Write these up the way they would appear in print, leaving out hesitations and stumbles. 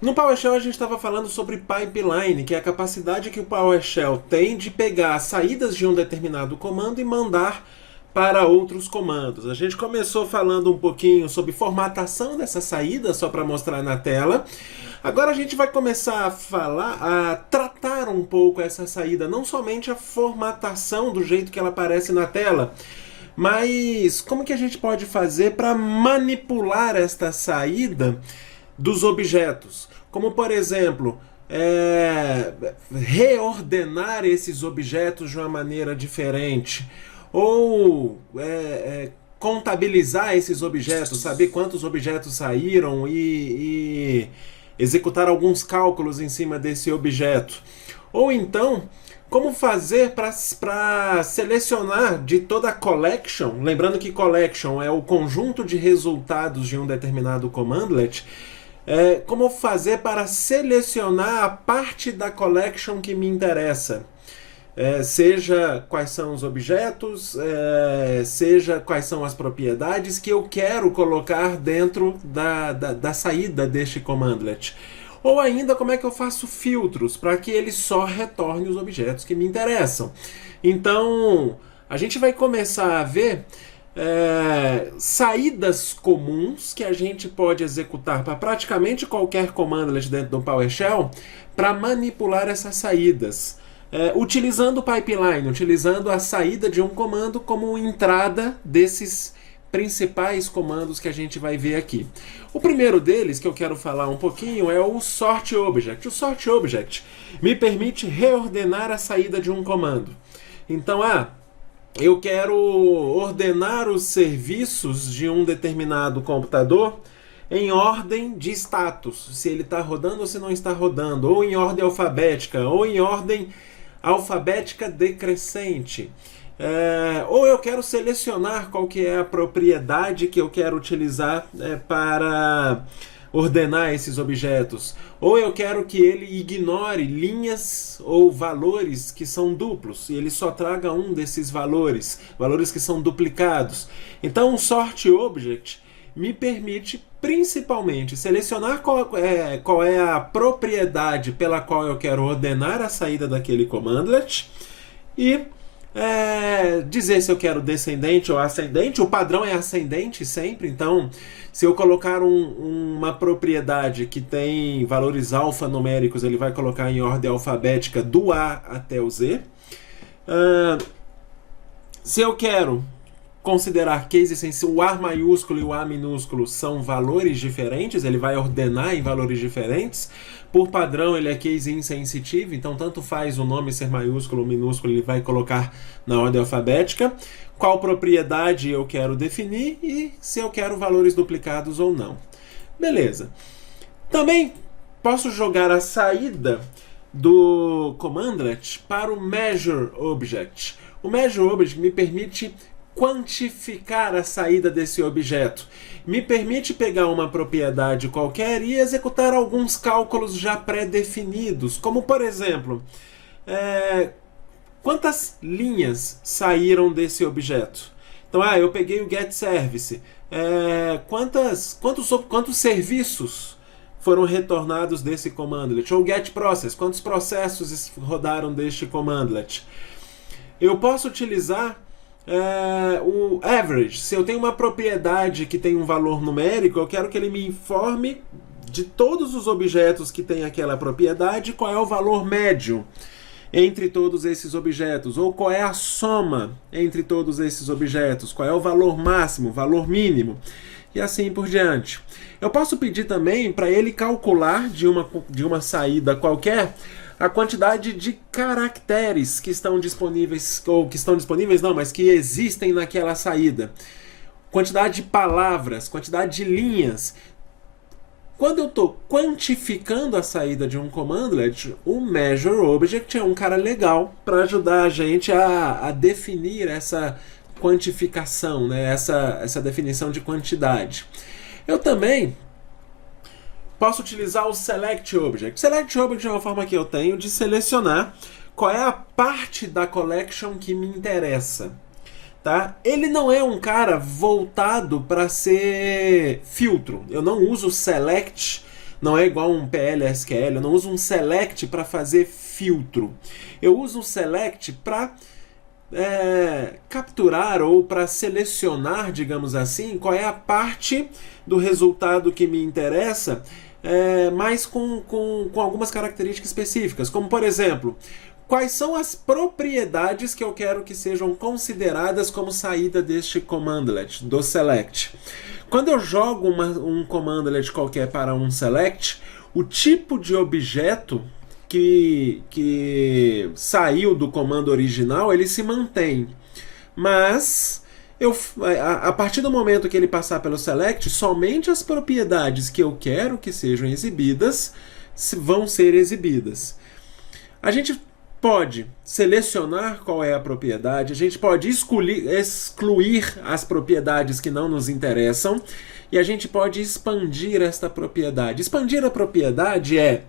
No PowerShell a gente estava falando sobre pipeline, que é a capacidade que o PowerShell tem de pegar as saídas de um determinado comando e mandar para outros comandos. A gente começou falando um pouquinho sobre formatação dessa saída, só para mostrar na tela. Agora a gente vai começar a tratar um pouco essa saída, não somente a formatação do jeito que ela aparece na tela, mas como que a gente pode fazer para manipular esta saída dos objetos? Como, por exemplo, reordenar esses objetos de uma maneira diferente, ou contabilizar esses objetos, saber quantos objetos saíram e executar alguns cálculos em cima desse objeto. Ou então, como fazer para selecionar de toda a collection, lembrando que collection é o conjunto de resultados de um determinado commandlet, como fazer para selecionar a parte da collection que me interessa. Seja quais são os objetos, seja quais são as propriedades que eu quero colocar dentro da saída deste commandlet. Ou ainda, como é que eu faço filtros para que ele só retorne os objetos que me interessam. Então, a gente vai começar a ver saídas comuns que a gente pode executar para praticamente qualquer commandlet dentro do PowerShell para manipular essas saídas. Utilizando o pipeline, utilizando a saída de um comando como entrada desses principais comandos que a gente vai ver aqui. O primeiro deles, que eu quero falar um pouquinho, é o sort object. O sort object me permite reordenar a saída de um comando. Então, eu quero ordenar os serviços de um determinado computador em ordem de status, se ele está rodando ou se não está rodando, ou em ordem alfabética, ou em ordem alfabética decrescente. Ou eu quero selecionar qual que é a propriedade que eu quero utilizar para ordenar esses objetos. Ou eu quero que ele ignore linhas ou valores que são duplos e ele só traga um desses valores que são duplicados. Então, o sort object me permite principalmente selecionar qual é a propriedade pela qual eu quero ordenar a saída daquele commandlet e dizer se eu quero descendente ou ascendente. O padrão é ascendente sempre, então se eu colocar uma propriedade que tem valores alfanuméricos, ele vai colocar em ordem alfabética do A até o Z. Se eu quero considerar case sensitive, o A maiúsculo e o A minúsculo são valores diferentes, ele vai ordenar em valores diferentes. Por padrão, ele é case insensitive, então tanto faz o nome ser maiúsculo ou minúsculo, ele vai colocar na ordem alfabética. Qual propriedade eu quero definir e se eu quero valores duplicados ou não. Beleza. Também posso jogar a saída do commandlet para o measure object. O measure object me permite quantificar a saída desse objeto. Me permite pegar uma propriedade qualquer e executar alguns cálculos já pré-definidos, como por exemplo, quantas linhas saíram desse objeto? Então, eu peguei o getService. Quantos serviços foram retornados desse commandlet? Ou getProcess, quantos processos rodaram deste commandlet? Eu posso utilizar o average. Se eu tenho uma propriedade que tem um valor numérico, eu quero que ele me informe de todos os objetos que tem aquela propriedade qual é o valor médio entre todos esses objetos, ou qual é a soma entre todos esses objetos, qual é o valor máximo, valor mínimo, e assim por diante. Eu posso pedir também para ele calcular de uma saída qualquer a quantidade de caracteres que estão disponíveis, ou que estão disponíveis não, mas que existem naquela saída. Quantidade de palavras, quantidade de linhas. Quando eu estou quantificando a saída de um commandlet, o measure object é um cara legal para ajudar a gente a definir essa quantificação, né? essa definição de quantidade. Eu também posso utilizar o select object. Select object é uma forma que eu tenho de selecionar qual é a parte da collection que me interessa. Tá? Ele não é um cara voltado para ser filtro. Eu não uso select Não é igual um PL/SQL, eu não uso um select para fazer filtro. Eu uso o select para capturar ou para selecionar, digamos assim, qual é a parte do resultado que me interessa, mas com algumas características específicas, como por exemplo, quais são as propriedades que eu quero que sejam consideradas como saída deste commandlet, do select. Quando eu jogo um commandlet qualquer para um select, o tipo de objeto que saiu do comando original, ele se mantém. Mas a partir do momento que ele passar pelo select, somente as propriedades que eu quero que sejam exibidas vão ser exibidas. A gente pode selecionar qual é a propriedade, a gente pode excluir as propriedades que não nos interessam e a gente pode expandir esta propriedade. Expandir a propriedade é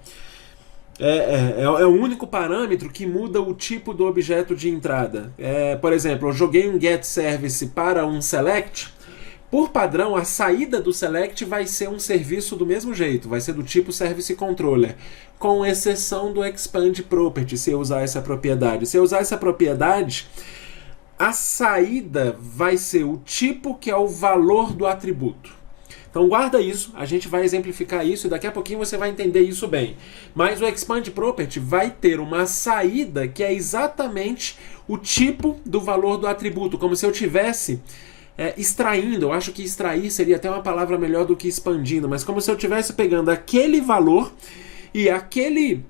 o único parâmetro que muda o tipo do objeto de entrada. Por exemplo, eu joguei um getService para um select. Por padrão, a saída do select vai ser um serviço do mesmo jeito, vai ser do tipo Service Controller, com exceção do Expand Property, se eu usar essa propriedade. Se eu usar essa propriedade, a saída vai ser o tipo que é o valor do atributo. Então guarda isso, a gente vai exemplificar isso e daqui a pouquinho você vai entender isso bem. Mas o Expand Property vai ter uma saída que é exatamente o tipo do valor do atributo, como se eu tivesse extraindo. Eu acho que extrair seria até uma palavra melhor do que expandindo, mas como se eu estivesse pegando aquele valor e aquele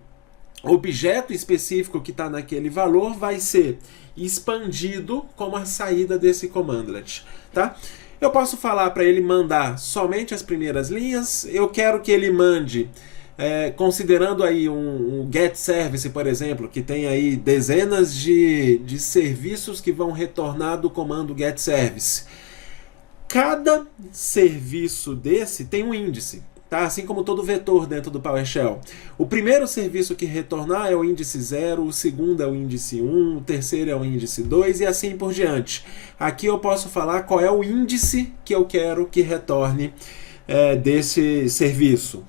objeto específico que está naquele valor vai ser expandido como a saída desse commandlet, tá? Eu posso falar para ele mandar somente as primeiras linhas. Eu quero que ele mande, considerando aí um getService, por exemplo, que tem aí dezenas de serviços que vão retornar do comando getService. Cada serviço desse tem um índice, tá? Assim como todo vetor dentro do PowerShell. O primeiro serviço que retornar é o índice 0, o segundo é o índice 1, o terceiro é o índice 2 e assim por diante. Aqui eu posso falar qual é o índice que eu quero que retorne desse serviço.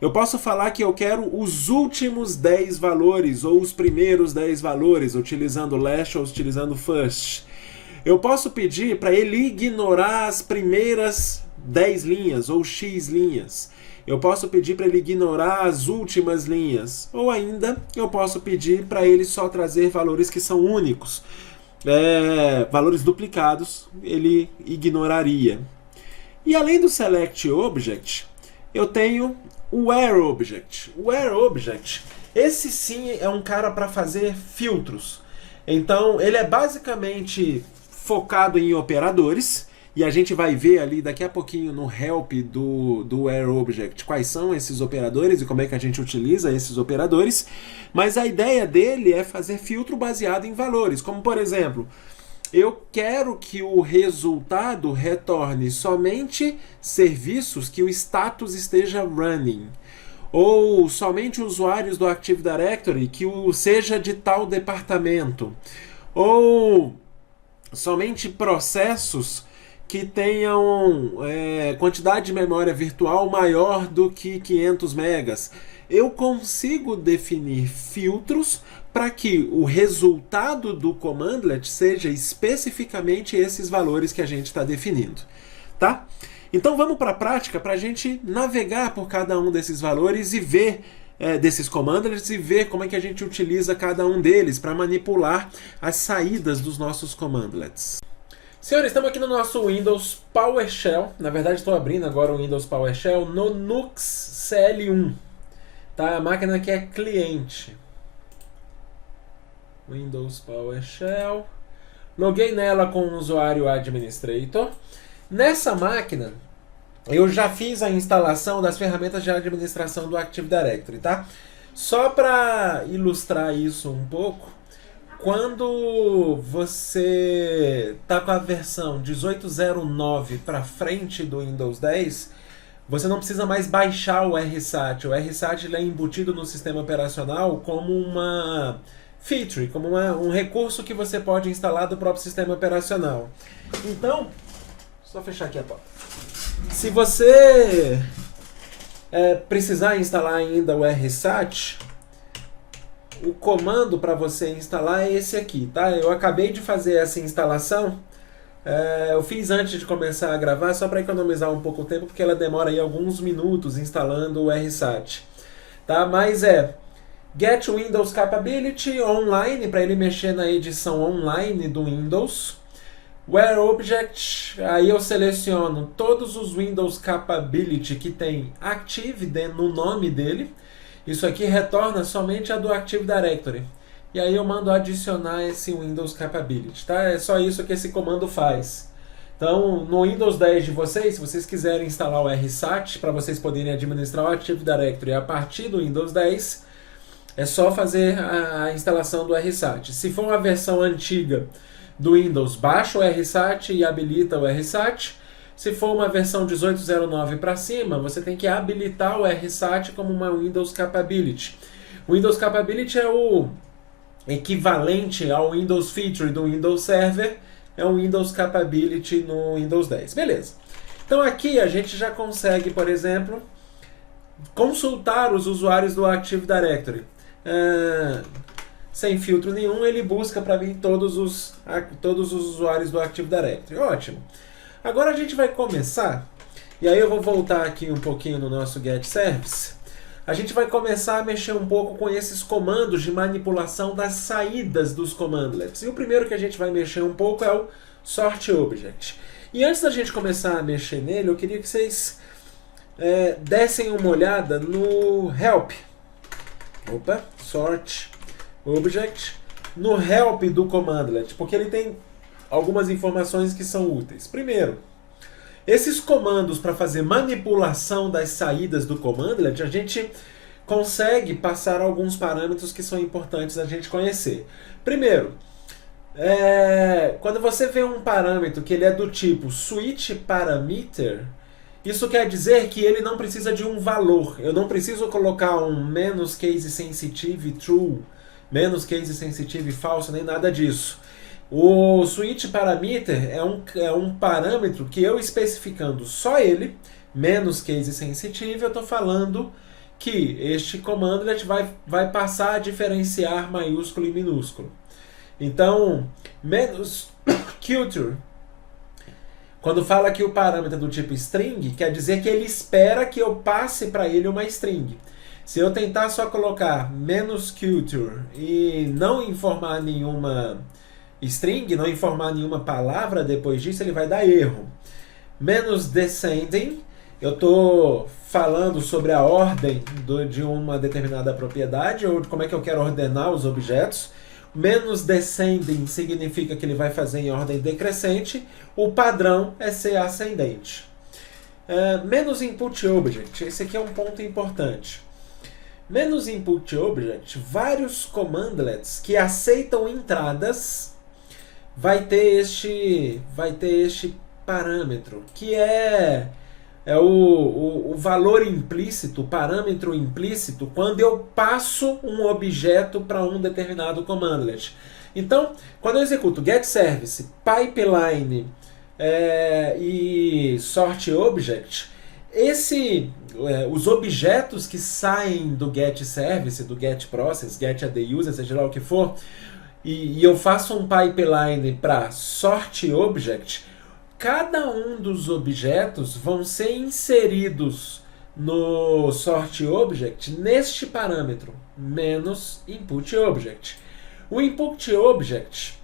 Eu posso falar que eu quero os últimos 10 valores ou os primeiros 10 valores, utilizando last ou utilizando first. Eu posso pedir para ele ignorar as primeiras 10 linhas ou X linhas. Eu posso pedir para ele ignorar as últimas linhas. Ou ainda, eu posso pedir para ele só trazer valores que são únicos. Valores duplicados, ele ignoraria. E além do Select Object, eu tenho o Where Object. O Where Object, esse sim é um cara para fazer filtros. Então, ele é basicamente focado em operadores. E a gente vai ver ali daqui a pouquinho no help do Where Object quais são esses operadores e como é que a gente utiliza esses operadores. Mas a ideia dele é fazer filtro baseado em valores. Como, por exemplo, eu quero que o resultado retorne somente serviços que o status esteja running. Ou somente usuários do Active Directory que seja de tal departamento. Ou somente processos que tenham quantidade de memória virtual maior do que 500 megas. Eu consigo definir filtros para que o resultado do commandlet seja especificamente esses valores que a gente está definindo, tá? Então vamos para a prática para a gente navegar por cada um desses valores e ver desses commandlets e ver como é que a gente utiliza cada um deles para manipular as saídas dos nossos commandlets. Senhores, estamos aqui no nosso Windows PowerShell. Na verdade, estou abrindo agora o Windows PowerShell no Nux CL1. Tá? A máquina que é cliente. Windows PowerShell. Loguei nela com o usuário Administrator. Nessa máquina, eu já fiz a instalação das ferramentas de administração do Active Directory. Tá? Só para ilustrar isso um pouco, quando você está com a versão 18.09 para frente do Windows 10, você não precisa mais baixar o RSAT. O RSAT ele é embutido no sistema operacional como uma feature, como um recurso que você pode instalar do próprio sistema operacional. Então, só fechar aqui a porta. Se você precisar instalar ainda o rsat, o comando para você instalar é esse aqui, tá? Eu acabei de fazer essa instalação, eu fiz antes de começar a gravar, só para economizar um pouco o tempo, porque ela demora aí alguns minutos instalando o rsat, tá? Mas Get Windows Capability Online, para ele mexer na edição online do Windows. Where Object, aí eu seleciono todos os Windows Capability que tem Active no nome dele. Isso aqui retorna somente a do Active Directory. E aí eu mando adicionar esse Windows Capability, tá? É só isso que esse comando faz. Então, no Windows 10 de vocês, se vocês quiserem instalar o rsat, para vocês poderem administrar o Active Directory a partir do Windows 10, é só fazer a instalação do rsat. Se for uma versão antiga do Windows, baixa o rsat e habilita o rsat. Se for uma versão 18.09 para cima, você tem que habilitar o rsat como uma Windows Capability. O Windows Capability é o equivalente ao Windows Feature do Windows Server, é o Windows Capability no Windows 10. Beleza. Então aqui a gente já consegue, por exemplo, consultar os usuários do Active Directory. Sem filtro nenhum, ele busca para mim todos os usuários do Active Directory. Ótimo. Agora a gente vai começar, e aí eu vou voltar aqui um pouquinho no nosso Get Service. A gente vai começar a mexer um pouco com esses comandos de manipulação das saídas dos commandlets. E o primeiro que a gente vai mexer um pouco é o Sort Object. E antes da gente começar a mexer nele, eu queria que vocês dessem uma olhada no Help. Sort Object, no help do commandlet, porque ele tem algumas informações que são úteis. Primeiro, esses comandos para fazer manipulação das saídas do commandlet, a gente consegue passar alguns parâmetros que são importantes a gente conhecer. Primeiro, quando você vê um parâmetro que ele é do tipo switch parameter, isso quer dizer que ele não precisa de um valor. Eu não preciso colocar um menos case sensitive true, menos case sensitive falso, nem nada disso. O switch parameter é um parâmetro que eu especificando só ele, menos case sensitive, eu estou falando que este commandlet vai passar a diferenciar maiúsculo e minúsculo. Então, menos culture, quando fala que o parâmetro é do tipo string, quer dizer que ele espera que eu passe para ele uma string. Se eu tentar só colocar menos culture e não informar nenhuma string, não informar nenhuma palavra depois disso, ele vai dar erro. Menos descending, eu estou falando sobre a ordem de uma determinada propriedade, ou como é que eu quero ordenar os objetos. Menos descending significa que ele vai fazer em ordem decrescente. O padrão é ser ascendente. Menos input object, esse aqui é um ponto importante. Menos input object, vários commandlets que aceitam entradas vai ter este parâmetro, que é o valor implícito, o parâmetro implícito, quando eu passo um objeto para um determinado commandlet. Então, quando eu executo getService, pipeline e sortObject, os objetos que saem do getService, do getProcess, getAddUser, seja lá o que for, e eu faço um pipeline para sortObject, cada um dos objetos vão ser inseridos no sortObject neste parâmetro, menos inputObject. O inputObject,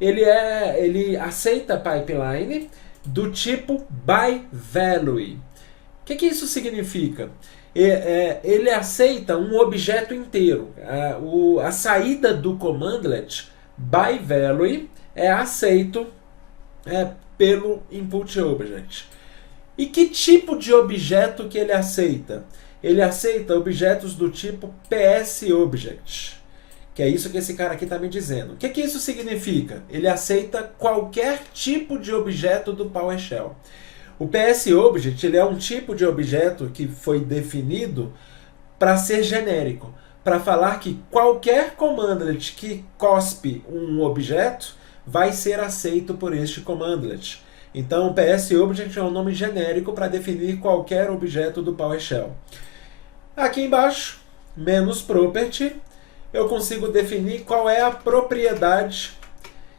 ele aceita pipeline do tipo byValue. O que isso significa? Ele aceita um objeto inteiro. A saída do commandlet byValue é aceito pelo inputObject. E que tipo de objeto que ele aceita? Ele aceita objetos do tipo PSObject, que é isso que esse cara aqui está me dizendo. O que isso significa? Ele aceita qualquer tipo de objeto do PowerShell. O PSObject ele é um tipo de objeto que foi definido para ser genérico, para falar que qualquer commandlet que cospe um objeto vai ser aceito por este commandlet. Então, PSObject é um nome genérico para definir qualquer objeto do PowerShell. Aqui embaixo, menos property, eu consigo definir qual é a propriedade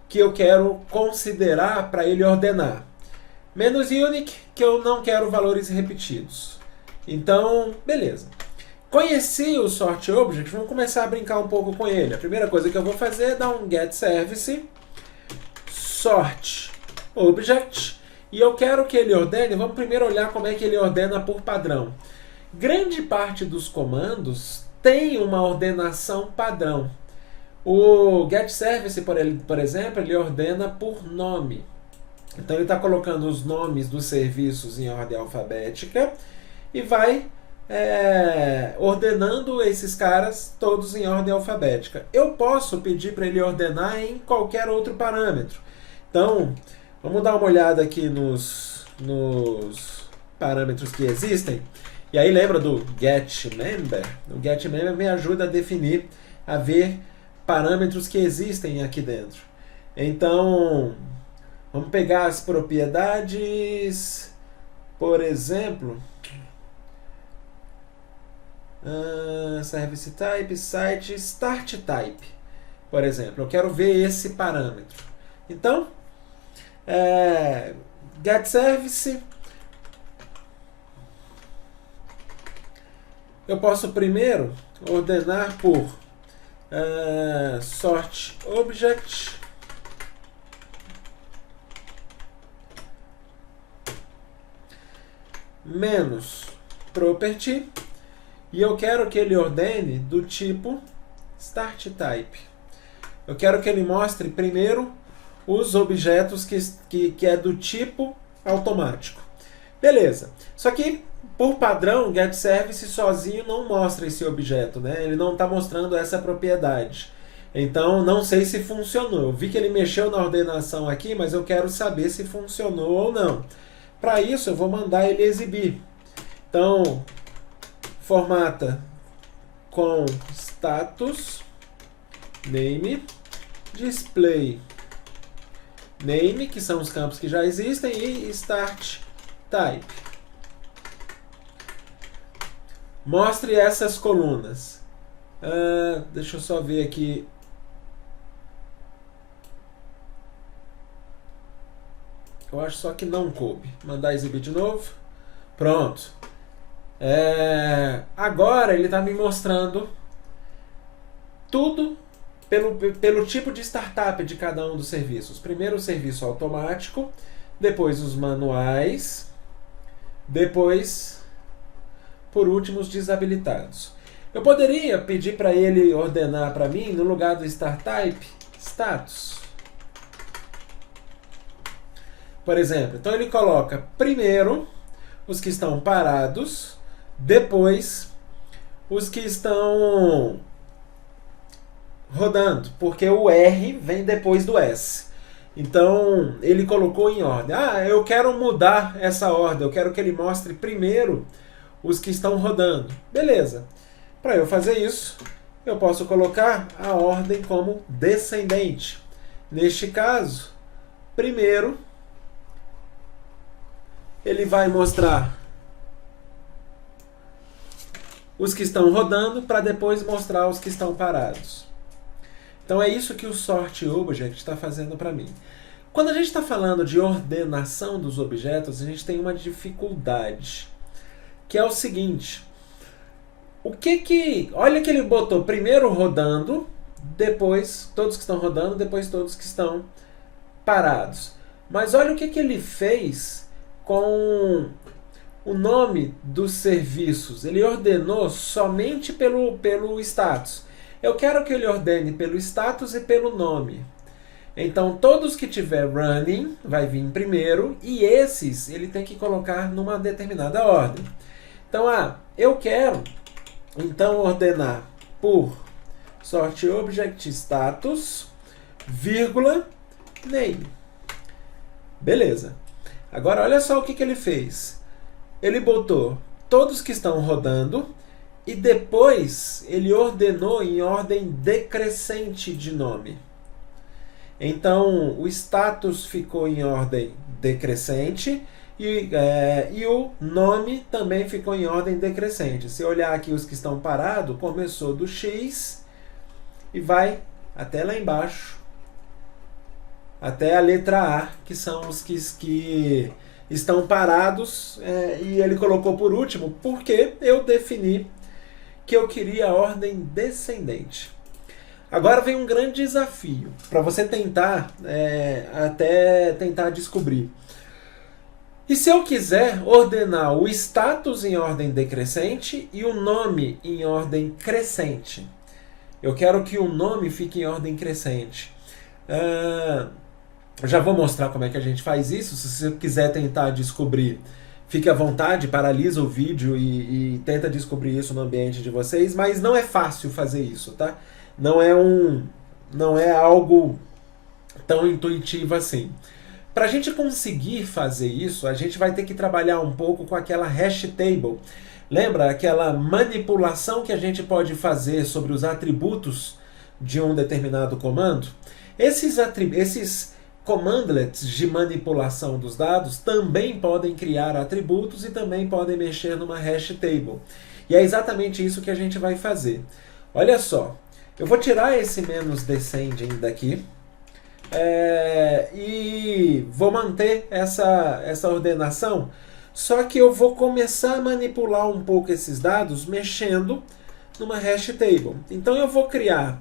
que eu quero considerar para ele ordenar. Menos unique, que eu não quero valores repetidos. Então, beleza. Conheci o SortObject, vamos começar a brincar um pouco com ele. A primeira coisa que eu vou fazer é dar um getService, SortObject, e eu quero que ele ordene, vamos primeiro olhar como é que ele ordena por padrão. Grande parte dos comandos tem uma ordenação padrão. O getService, por exemplo, ele ordena por nome. Então ele está colocando os nomes dos serviços em ordem alfabética e vai ordenando esses caras todos em ordem alfabética. Eu posso pedir para ele ordenar em qualquer outro parâmetro. Então, vamos dar uma olhada aqui nos parâmetros que existem. E aí lembra do getMember? O getMember me ajuda a definir, a ver parâmetros que existem aqui dentro. Então, vamos pegar as propriedades, por exemplo, service type, site, start type, por exemplo. Eu quero ver esse parâmetro. Então, getService, eu posso primeiro ordenar por SortObject menos property, e eu quero que ele ordene do tipo start type. Eu quero que ele mostre primeiro os objetos que é do tipo automático. Beleza. Só que, por padrão, o getService sozinho não mostra esse objeto, né? Ele não está mostrando essa propriedade. Então, não sei se funcionou. Eu vi que ele mexeu na ordenação aqui, mas eu quero saber se funcionou ou não. Para isso, eu vou mandar ele exibir. Então, formata com status name, display name, que são os campos que já existem, e start type. Mostre essas colunas. Deixa eu só ver aqui. Eu acho só que não coube. Mandar exibir de novo. Pronto. Agora ele está me mostrando tudo pelo tipo de startup de cada um dos serviços. Primeiro o serviço automático, depois os manuais, depois, por último, os desabilitados. Eu poderia pedir para ele ordenar para mim, no lugar do startup, status. Por exemplo, então ele coloca primeiro os que estão parados, depois os que estão rodando, porque o R vem depois do S. Então, ele colocou em ordem. Eu quero mudar essa ordem, eu quero que ele mostre primeiro os que estão rodando. Beleza. Para eu fazer isso, eu posso colocar a ordem como descendente. Neste caso, primeiro, ele vai mostrar os que estão rodando para depois mostrar os que estão parados. Então é isso que o SortObject está fazendo para mim. Quando a gente está falando de ordenação dos objetos, a gente tem uma dificuldade, que é o seguinte. Olha que ele botou primeiro rodando, depois todos que estão rodando, depois todos que estão parados. Mas olha o que ele fez com o nome dos serviços. Ele ordenou somente pelo status. Eu quero que ele ordene pelo status e pelo nome. Então, todos que tiver running vai vir primeiro, e esses ele tem que colocar numa determinada ordem. Então, eu quero então ordenar por SortObject status, vírgula, name. Beleza. Agora, olha só o que ele fez. Ele botou todos que estão rodando e depois ele ordenou em ordem decrescente de nome. Então, o status ficou em ordem decrescente e o nome também ficou em ordem decrescente. Se olhar aqui os que estão parados, começou do X e vai até lá embaixo, até a letra A, que são os que estão parados, e ele colocou por último porque eu defini que eu queria a ordem descendente. Agora vem um grande desafio para você tentar, até tentar descobrir. E se eu quiser ordenar o status em ordem decrescente e o nome em ordem crescente? Eu quero que o nome fique em ordem crescente. Já vou mostrar como é que a gente faz isso. Se você quiser tentar descobrir, fique à vontade, paralisa o vídeo e tenta descobrir isso no ambiente de vocês. Mas não é fácil fazer isso, tá? Não é algo tão intuitivo assim. Para a gente conseguir fazer isso, a gente vai ter que trabalhar um pouco com aquela hash table. Lembra aquela manipulação que a gente pode fazer sobre os atributos de um determinado comando? Esses commandlets de manipulação dos dados também podem criar atributos e também podem mexer numa hash table. E é exatamente isso que a gente vai fazer. Olha só, eu vou tirar esse "-descending" daqui. E vou manter essa ordenação, só que eu vou começar a manipular um pouco esses dados mexendo numa hash table. Então eu vou criar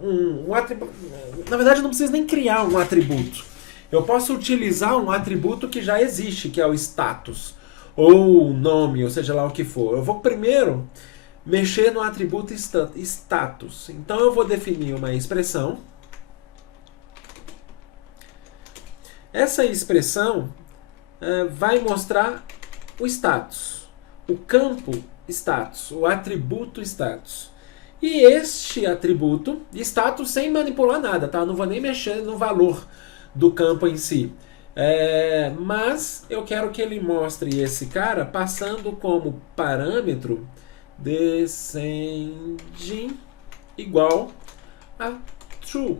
um atributo. Na verdade, eu não preciso nem criar um atributo. Eu posso utilizar um atributo que já existe, que é o status, ou o nome, ou seja lá o que for. Eu vou primeiro mexer no atributo status. Então eu vou definir uma expressão. Essa expressão vai mostrar o status, o campo status, o atributo status. E este atributo, status sem manipular nada, tá? Não vou nem mexer no valor do campo em si. Mas eu quero que ele mostre esse cara passando como parâmetro descending igual a true.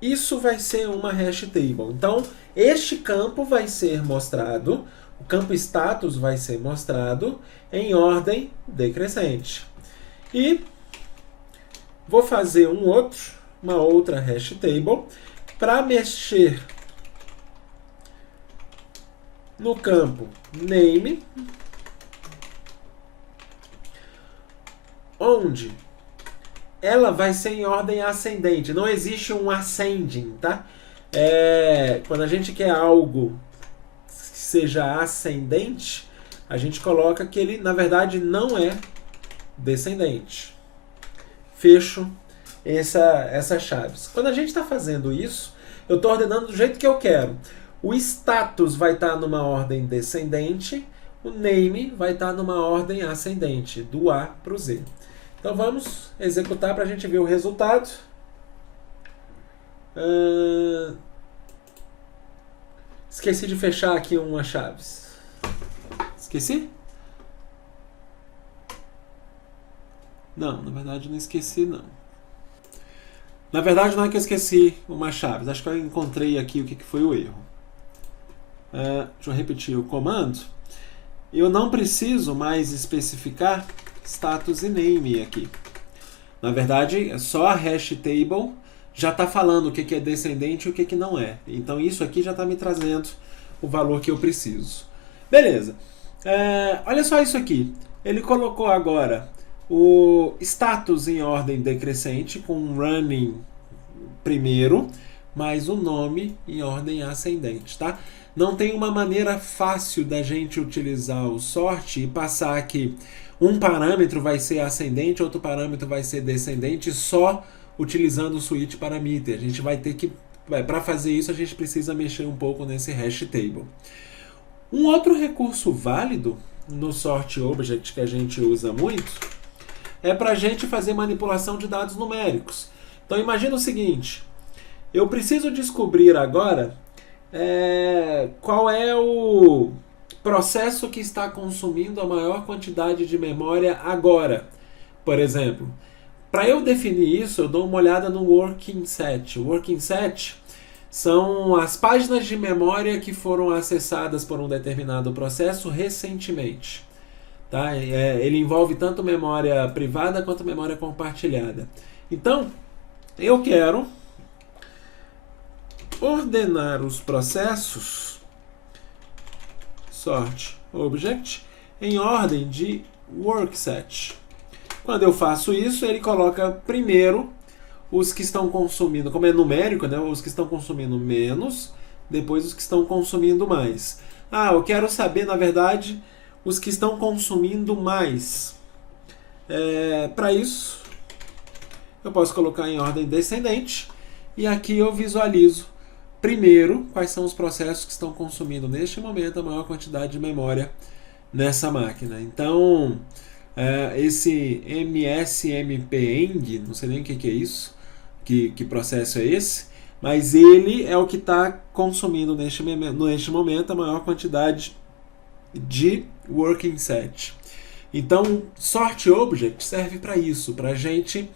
Isso vai ser uma hash table. Então, este campo vai ser mostrado, o campo status vai ser mostrado em ordem decrescente. E vou fazer uma outra hash table para mexer no campo name, onde ela vai ser em ordem ascendente. Não existe um ascending, tá? Quando a gente quer algo que seja ascendente, a gente coloca que ele, na verdade, não é descendente. Fecho essas chaves. Quando a gente está fazendo isso, eu estou ordenando do jeito que eu quero. O status vai estar numa ordem descendente, o name vai estar numa ordem ascendente, do A para o Z. Então vamos executar para a gente ver o resultado. Esqueci de fechar aqui umas chaves. Esqueci? Não, na verdade não esqueci não. Na verdade não é que eu esqueci umas chaves. Acho que eu encontrei aqui o que foi o erro. Deixa eu repetir o comando. Eu não preciso mais especificar status e name aqui. Na verdade, só a hash table já está falando o que é descendente e o que não é. Então isso aqui já está me trazendo o valor que eu preciso. Beleza. Olha só isso aqui. Ele colocou agora o status em ordem decrescente com running primeiro, mais o nome em ordem ascendente, tá? Não tem uma maneira fácil da gente utilizar o sort e passar que um parâmetro vai ser ascendente, outro parâmetro vai ser descendente só utilizando o switch parameter. A gente vai ter que, para fazer isso, a gente precisa mexer um pouco nesse hash table. Um outro recurso válido no sort object que a gente usa muito é para a gente fazer manipulação de dados numéricos. Então imagina o seguinte, eu preciso descobrir agora qual é o processo que está consumindo a maior quantidade de memória agora. Por exemplo, Para eu definir isso, eu dou uma olhada no working set. O working set são as páginas de memória que foram acessadas por um determinado processo recentemente. Tá? Ele envolve tanto memória privada quanto memória compartilhada. Então, eu quero ordenar os processos sort object em ordem de workset. Quando eu faço isso, ele coloca primeiro os que estão consumindo, como é numérico, né, os que estão consumindo menos, depois os que estão consumindo mais. Eu quero saber, na verdade, os que estão consumindo mais. Para isso, eu posso colocar em ordem descendente, e aqui eu visualizo primeiro quais são os processos que estão consumindo neste momento a maior quantidade de memória nessa máquina. Então, esse MSMPENG, não sei nem o que é isso, que processo é esse, mas ele é o que está consumindo neste momento a maior quantidade de working set. Então, sort object serve para isso, para a gente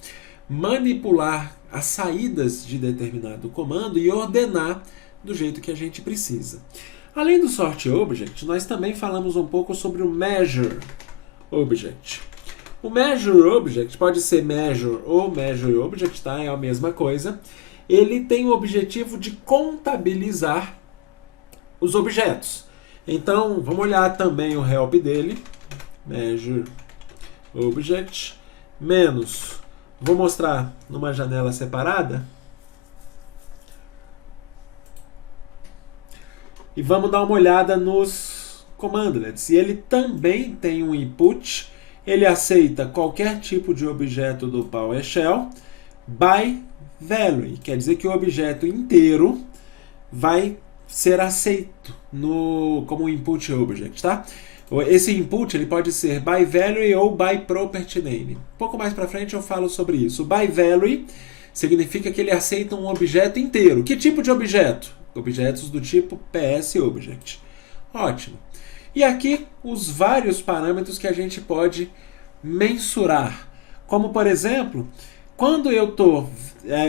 manipular as saídas de determinado comando e ordenar do jeito que a gente precisa. Além do sort object, nós também falamos um pouco sobre o measure object. O measure object pode ser measure ou measure object, tá? É a mesma coisa. Ele tem o objetivo de contabilizar os objetos. Então, vamos olhar também o help dele. Measure object menos. Vou mostrar numa janela separada. E vamos dar uma olhada nos commandlets. E ele também tem um input. Ele aceita qualquer tipo de objeto do PowerShell by value. Quer dizer que o objeto inteiro vai ser aceito como input object, tá? Esse input ele pode ser by value ou by property name. Um pouco mais para frente eu falo sobre isso. By value significa que ele aceita um objeto inteiro. Que tipo de objeto? Objetos do tipo PSObject. Ótimo. E aqui os vários parâmetros que a gente pode mensurar. Como, por exemplo, quando eu estou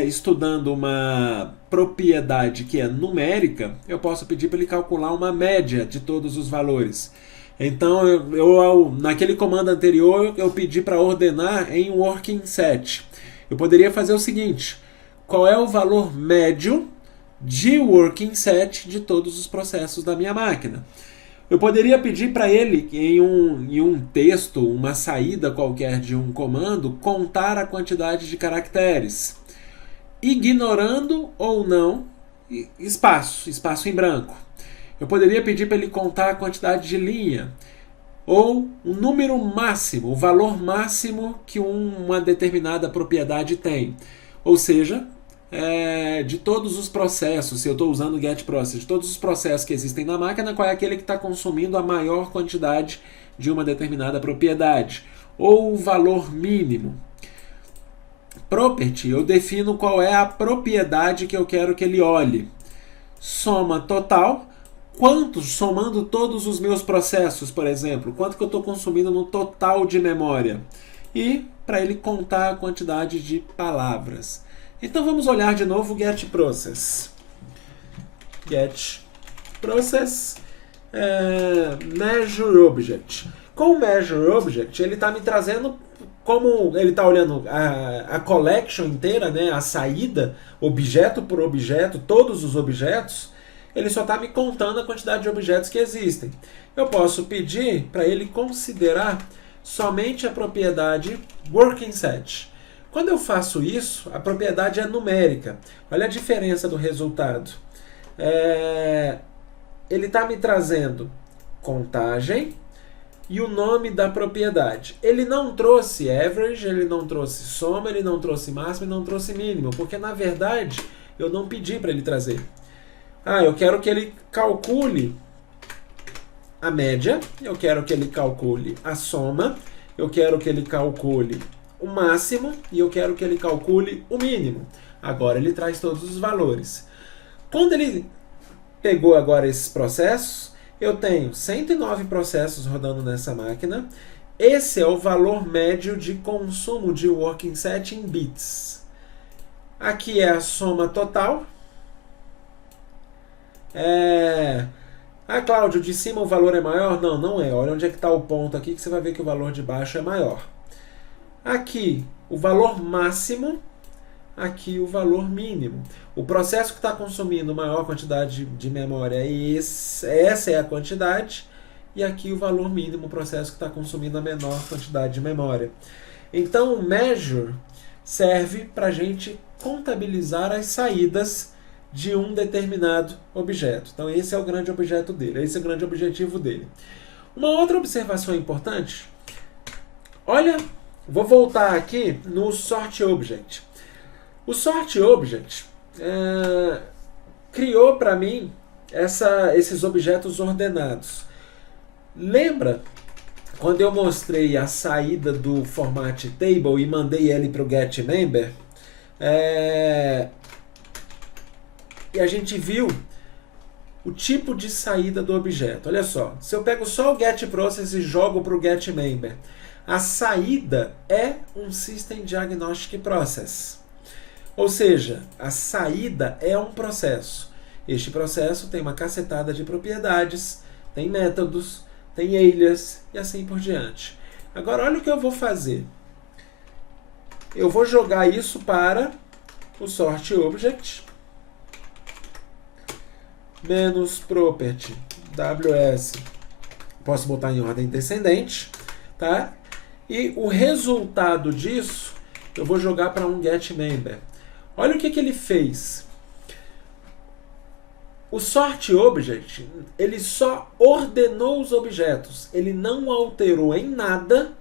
estudando uma propriedade que é numérica, eu posso pedir para ele calcular uma média de todos os valores. Então, naquele comando anterior, eu pedi para ordenar em working set. Eu poderia fazer o seguinte: qual é o valor médio de working set de todos os processos da minha máquina? Eu poderia pedir para ele, em um texto, uma saída qualquer de um comando, contar a quantidade de caracteres, ignorando ou não espaço em branco. Eu poderia pedir para ele contar a quantidade de linha, ou o número máximo, o valor máximo que uma determinada propriedade tem. Ou seja, de todos os processos, se eu estou usando getProcess, de todos os processos que existem na máquina, qual é aquele que está consumindo a maior quantidade de uma determinada propriedade, ou o valor mínimo. Property, eu defino qual é a propriedade que eu quero que ele olhe. Soma total, somando todos os meus processos, por exemplo, quanto que eu estou consumindo no total de memória. E para ele contar a quantidade de palavras. Então vamos olhar de novo o getProcess. getProcess measure object. Com o measure object, ele está me trazendo, como ele está olhando a collection inteira, né, a saída, objeto por objeto, todos os objetos, ele só está me contando a quantidade de objetos que existem. Eu posso pedir para ele considerar somente a propriedade working set. Quando eu faço isso, a propriedade é numérica. Olha a diferença do resultado. Ele está me trazendo contagem e o nome da propriedade. Ele não trouxe average, ele não trouxe soma, ele não trouxe máximo, ele não trouxe mínimo, porque na verdade eu não pedi para ele trazer. Eu quero que ele calcule a média, eu quero que ele calcule a soma, eu quero que ele calcule o máximo e eu quero que ele calcule o mínimo. Agora ele traz todos os valores. Quando ele pegou agora esses processos, eu tenho 109 processos rodando nessa máquina esse é o valor médio de consumo de working set em bits. Aqui é a soma total. Ah, Cláudio, de cima o valor é maior? Não, não é. Olha onde é que está o ponto aqui, que você vai ver que o valor de baixo é maior. Aqui, o valor máximo. Aqui, o valor mínimo. O processo que está consumindo maior quantidade de memória é essa é a quantidade. E aqui, o valor mínimo, o processo que está consumindo a menor quantidade de memória. Então, o measure serve para a gente contabilizar as saídas de um determinado objeto. Então, esse é o grande objeto dele, esse é o grande objetivo dele. Uma outra observação importante, olha, vou voltar aqui no sort object. O sort object criou para mim esses objetos ordenados. Lembra quando eu mostrei a saída do format table e mandei ele para o getMember? E a gente viu o tipo de saída do objeto. Olha só, se eu pego só o getProcess e jogo para o getMember, a saída é um System Diagnostic Process. Ou seja, a saída é um processo. Este processo tem uma cacetada de propriedades, tem métodos, tem alias e assim por diante. Agora, olha o que eu vou fazer. Eu vou jogar isso para o sort object menos property ws, posso botar em ordem descendente, tá? E o resultado disso eu vou jogar para um getMember. Olha o que ele fez. O sort object, ele só ordenou os objetos, ele não alterou em nada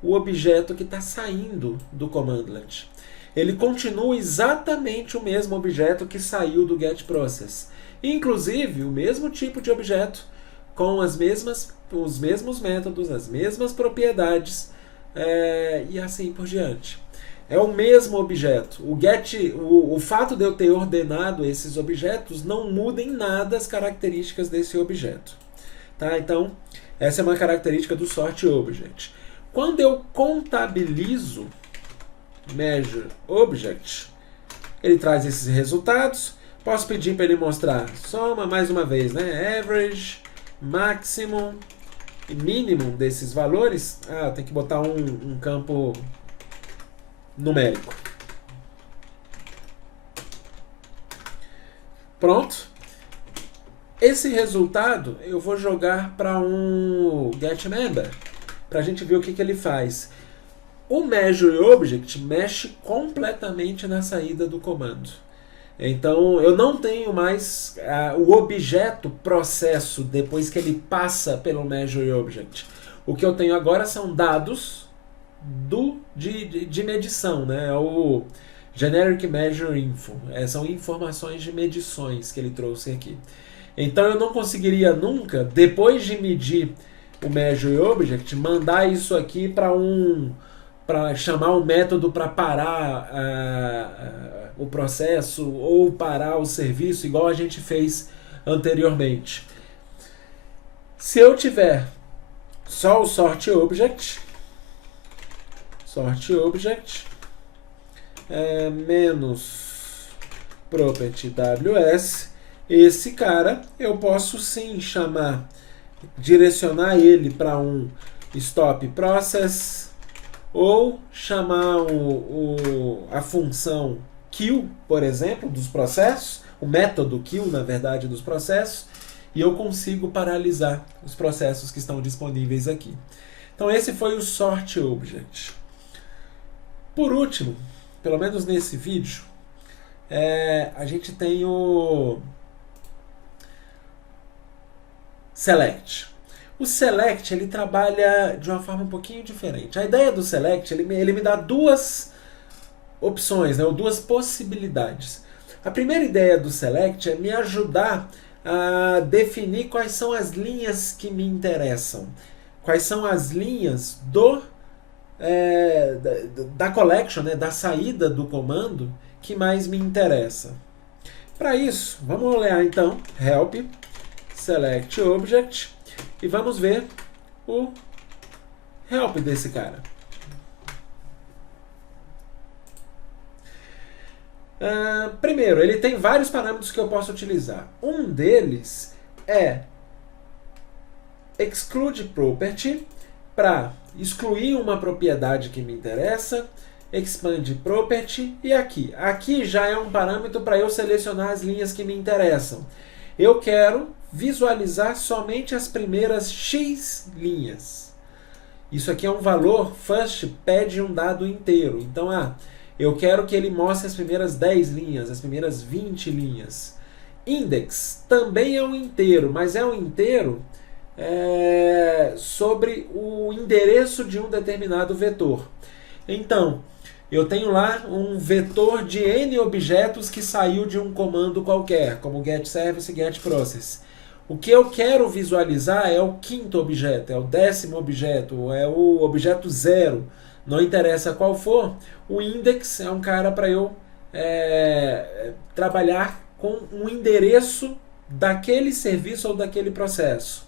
o objeto que está saindo do commandlet. Ele continua exatamente o mesmo objeto que saiu do getProcess. Inclusive, o mesmo tipo de objeto, com os mesmos métodos, as mesmas propriedades, e assim por diante. É o mesmo objeto. O fato de eu ter ordenado esses objetos não muda em nada as características desse objeto. Tá? Então, essa é uma característica do sort object. Quando eu contabilizo measure object, ele traz esses resultados. Posso pedir para ele mostrar soma mais uma vez, né? Average, maximum e minimum desses valores. Ah, tem que botar um campo numérico. Pronto. Esse resultado eu vou jogar para um getMember, para a gente ver o que ele faz. O measure object mexe completamente na saída do comando. Então, eu não tenho mais o objeto processo depois que ele passa pelo measure object. O que eu tenho agora são dados de medição, né? É o generic measure info. São informações de medições que ele trouxe aqui. Então, eu não conseguiria nunca, depois de medir o measure object, mandar isso aqui para chamar um método para parar o processo ou parar o serviço, igual a gente fez anteriormente. Se eu tiver só o sort object menos property ws, esse cara eu posso sim direcionar ele para um stop process, ou chamar a função kill, por exemplo, dos processos, o método kill, na verdade, dos processos, e eu consigo paralisar os processos que estão disponíveis aqui. Então, esse foi o sort object. Por último, pelo menos nesse vídeo, a gente tem o select. O select ele trabalha de uma forma um pouquinho diferente. A ideia do select ele me dá duas opções, né, ou duas possibilidades. A primeira ideia do select é me ajudar a definir quais são as linhas que me interessam. Quais são as linhas da collection, né, da saída do comando que mais me interessa. Para isso, vamos olhar então help select object e vamos ver o help desse cara. Primeiro, ele tem vários parâmetros que eu posso utilizar. Um deles é exclude property, para excluir uma propriedade que me interessa, expand property, e aqui. Aqui já é um parâmetro para eu selecionar as linhas que me interessam. Eu quero visualizar somente as primeiras X linhas. Isso aqui é um valor, first pede um dado inteiro. Então, eu quero que ele mostre as primeiras 10 linhas, as primeiras 20 linhas. Index também é um inteiro, mas é um inteiro sobre o endereço de um determinado vetor. Então, eu tenho lá um vetor de N objetos que saiu de um comando qualquer, como getService e getProcess. O que eu quero visualizar é o quinto objeto, é o 10º objeto, é o objeto 0. Não interessa qual for, o index é um cara para eu trabalhar com um endereço daquele serviço ou daquele processo.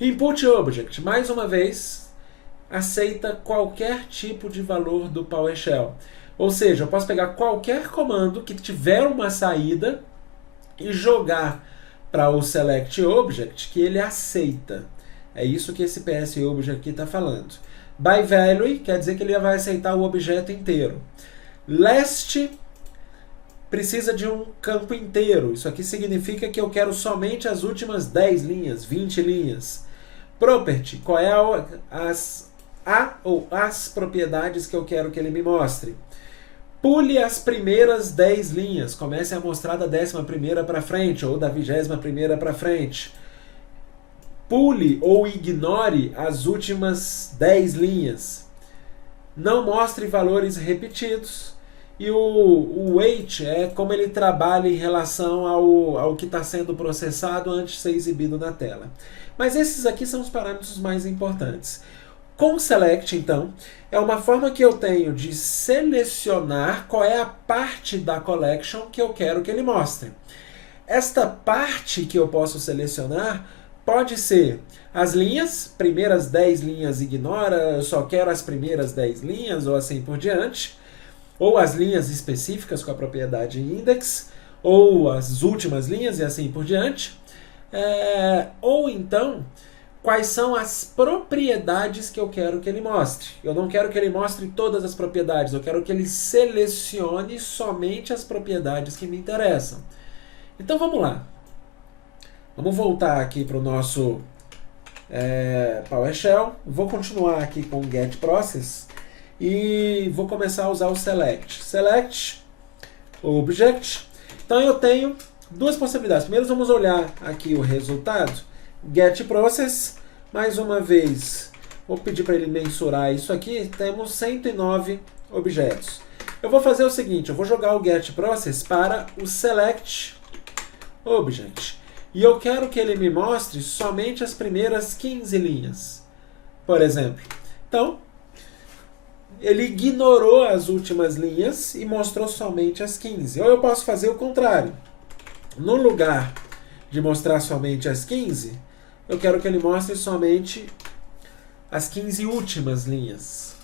Input Object, mais uma vez, aceita qualquer tipo de valor do PowerShell. Ou seja, eu posso pegar qualquer comando que tiver uma saída e jogar para o Select Object que ele aceita. É isso que esse PS Object aqui está falando. By Value quer dizer que ele vai aceitar o objeto inteiro. Last precisa de um campo inteiro. Isso aqui significa que eu quero somente as últimas 10 linhas, 20 linhas. Property, qual é as propriedades que eu quero que ele me mostre. Pule as primeiras 10 linhas, comece a mostrar da 11ª para frente, ou da 21ª para frente. Pule ou ignore as últimas 10 linhas. Não mostre valores repetidos. E o wait é como ele trabalha em relação ao que está sendo processado antes de ser exibido na tela. Mas esses aqui são os parâmetros mais importantes. Com select, então, é uma forma que eu tenho de selecionar qual é a parte da collection que eu quero que ele mostre. Esta parte que eu posso selecionar pode ser as linhas, primeiras 10 linhas ignora, eu só quero as primeiras 10 linhas, ou assim por diante, ou as linhas específicas com a propriedade index, ou as últimas linhas e assim por diante. Ou então, quais são as propriedades que eu quero que ele mostre. Eu não quero que ele mostre todas as propriedades, eu quero que ele selecione somente as propriedades que me interessam. Então vamos lá. Vamos voltar aqui para o nosso PowerShell. Vou continuar aqui com o getProcess e vou começar a usar o select. Select Object. Então eu tenho duas possibilidades. Primeiro vamos olhar aqui o resultado. getProcess, mais uma vez, vou pedir para ele mensurar isso aqui. Temos 109 objetos. Eu vou fazer o seguinte, eu vou jogar o getProcess para o select object. E eu quero que ele me mostre somente as primeiras 15 linhas, por exemplo. Então, ele ignorou as últimas linhas e mostrou somente as 15. Ou eu posso fazer o contrário. No lugar de mostrar somente as 15, eu quero que ele mostre somente as 15 últimas linhas.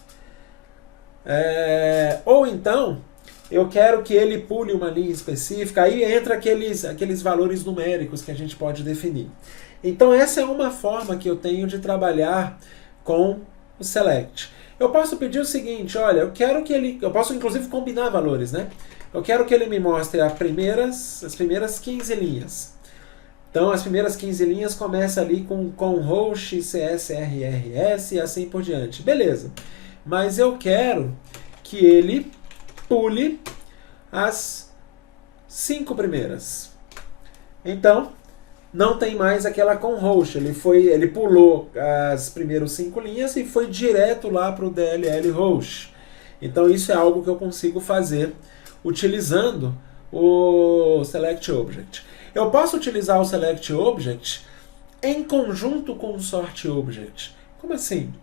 Ou então, eu quero que ele pule uma linha específica, aí entra aqueles valores numéricos que a gente pode definir. Então essa é uma forma que eu tenho de trabalhar com o select. Eu posso pedir o seguinte, olha, eu quero que ele... Eu posso inclusive combinar valores, né? Eu quero que ele me mostre as primeiras 15 linhas. Então as primeiras 15 linhas começam ali com host, CSRRS e assim por diante. Beleza. Mas eu quero que ele pule as 5 primeiras. Então, não tem mais aquela com host. Ele pulou as primeiras 5 linhas e foi direto lá para o DLL host. Então, isso é algo que eu consigo fazer utilizando o Select Object. Eu posso utilizar o Select Object em conjunto com o Sort Object. Como assim?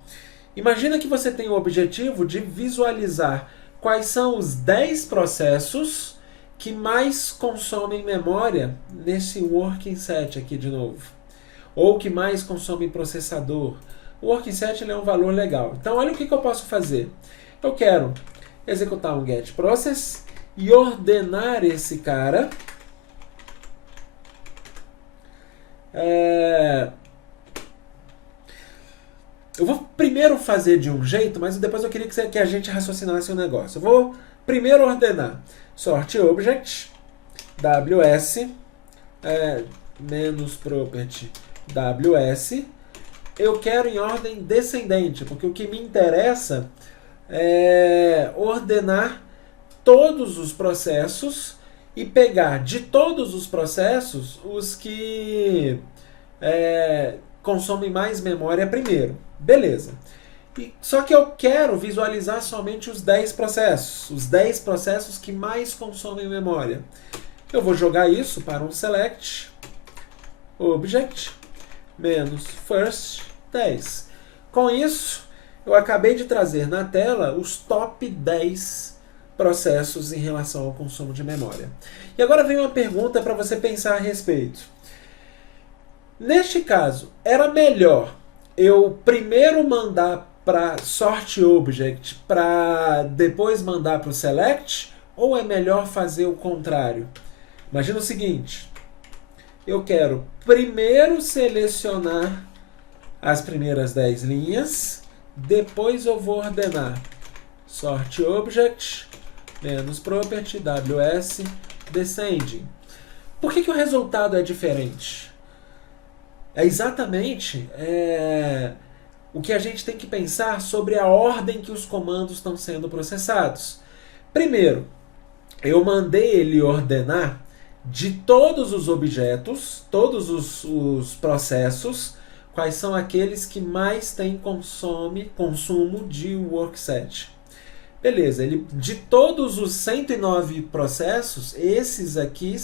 Imagina que você tem o objetivo de visualizar quais são os 10 processos que mais consomem memória nesse working set aqui de novo. Ou que mais consomem processador. O working set ele é um valor legal. Então, olha o que eu posso fazer. Eu quero executar um get process e ordenar esse cara. Eu vou primeiro fazer de um jeito, mas depois eu queria que a gente raciocinasse um negócio. Eu vou primeiro ordenar sort object, ws, menos property, ws. Eu quero em ordem descendente, porque o que me interessa é ordenar todos os processos e pegar de todos os processos os que consomem mais memória primeiro. Beleza. Só que eu quero visualizar somente os 10 processos que mais consomem memória. Eu vou jogar isso para um select object menos first 10. Com isso, eu acabei de trazer na tela os top 10 processos em relação ao consumo de memória. E agora vem uma pergunta para você pensar a respeito. Neste caso, era melhor eu primeiro mandar para sort object para depois mandar para o select, ou é melhor fazer o contrário? Imagina o seguinte, eu quero primeiro selecionar as primeiras 10 linhas, depois eu vou ordenar sort object menos property ws descending. Por que o resultado é diferente? É exatamente o que a gente tem que pensar sobre a ordem que os comandos estão sendo processados. Primeiro, eu mandei ele ordenar de todos os objetos, todos os processos, quais são aqueles que mais têm consumo de workset. Beleza, de todos os 109 processos, esses aqui,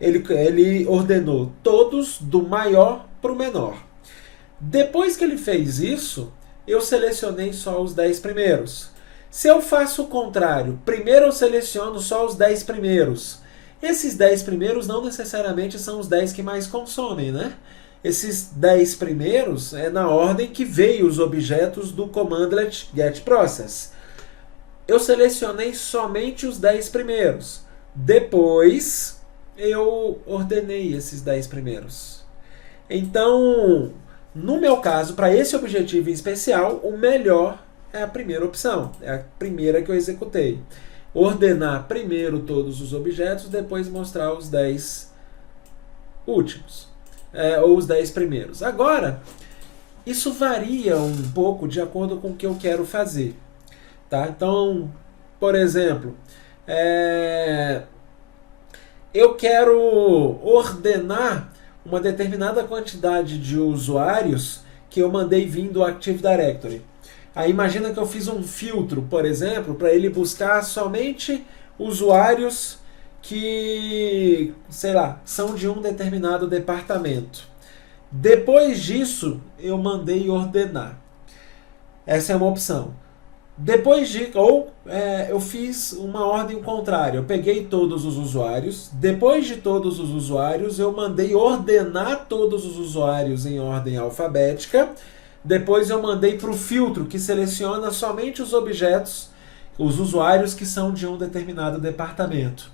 ele ordenou todos do maior para o menor. Depois que ele fez isso, eu selecionei só os 10 primeiros. Se eu faço o contrário, primeiro eu seleciono só os 10 primeiros. Esses 10 primeiros não necessariamente são os 10 que mais consomem, né? Esses 10 primeiros é na ordem que veio os objetos do commandlet getProcess. Eu selecionei somente os 10 primeiros. Depois, eu ordenei esses 10 primeiros. Então, no meu caso, para esse objetivo em especial, o melhor é a primeira opção. É a primeira que eu executei. Ordenar primeiro todos os objetos, depois mostrar os 10 últimos. Ou os 10 primeiros. Agora, isso varia um pouco de acordo com o que eu quero fazer. Tá? Então, por exemplo, eu quero ordenar uma determinada quantidade de usuários que eu mandei vir do Active Directory. Aí imagina que eu fiz um filtro, por exemplo, para ele buscar somente usuários que, sei lá, são de um determinado departamento. Depois disso, eu mandei ordenar. Essa é uma opção. Eu fiz uma ordem contrária. Eu peguei todos os usuários. Depois de todos os usuários, eu mandei ordenar todos os usuários em ordem alfabética. Depois eu mandei para o filtro, que seleciona somente os objetos, os usuários que são de um determinado departamento.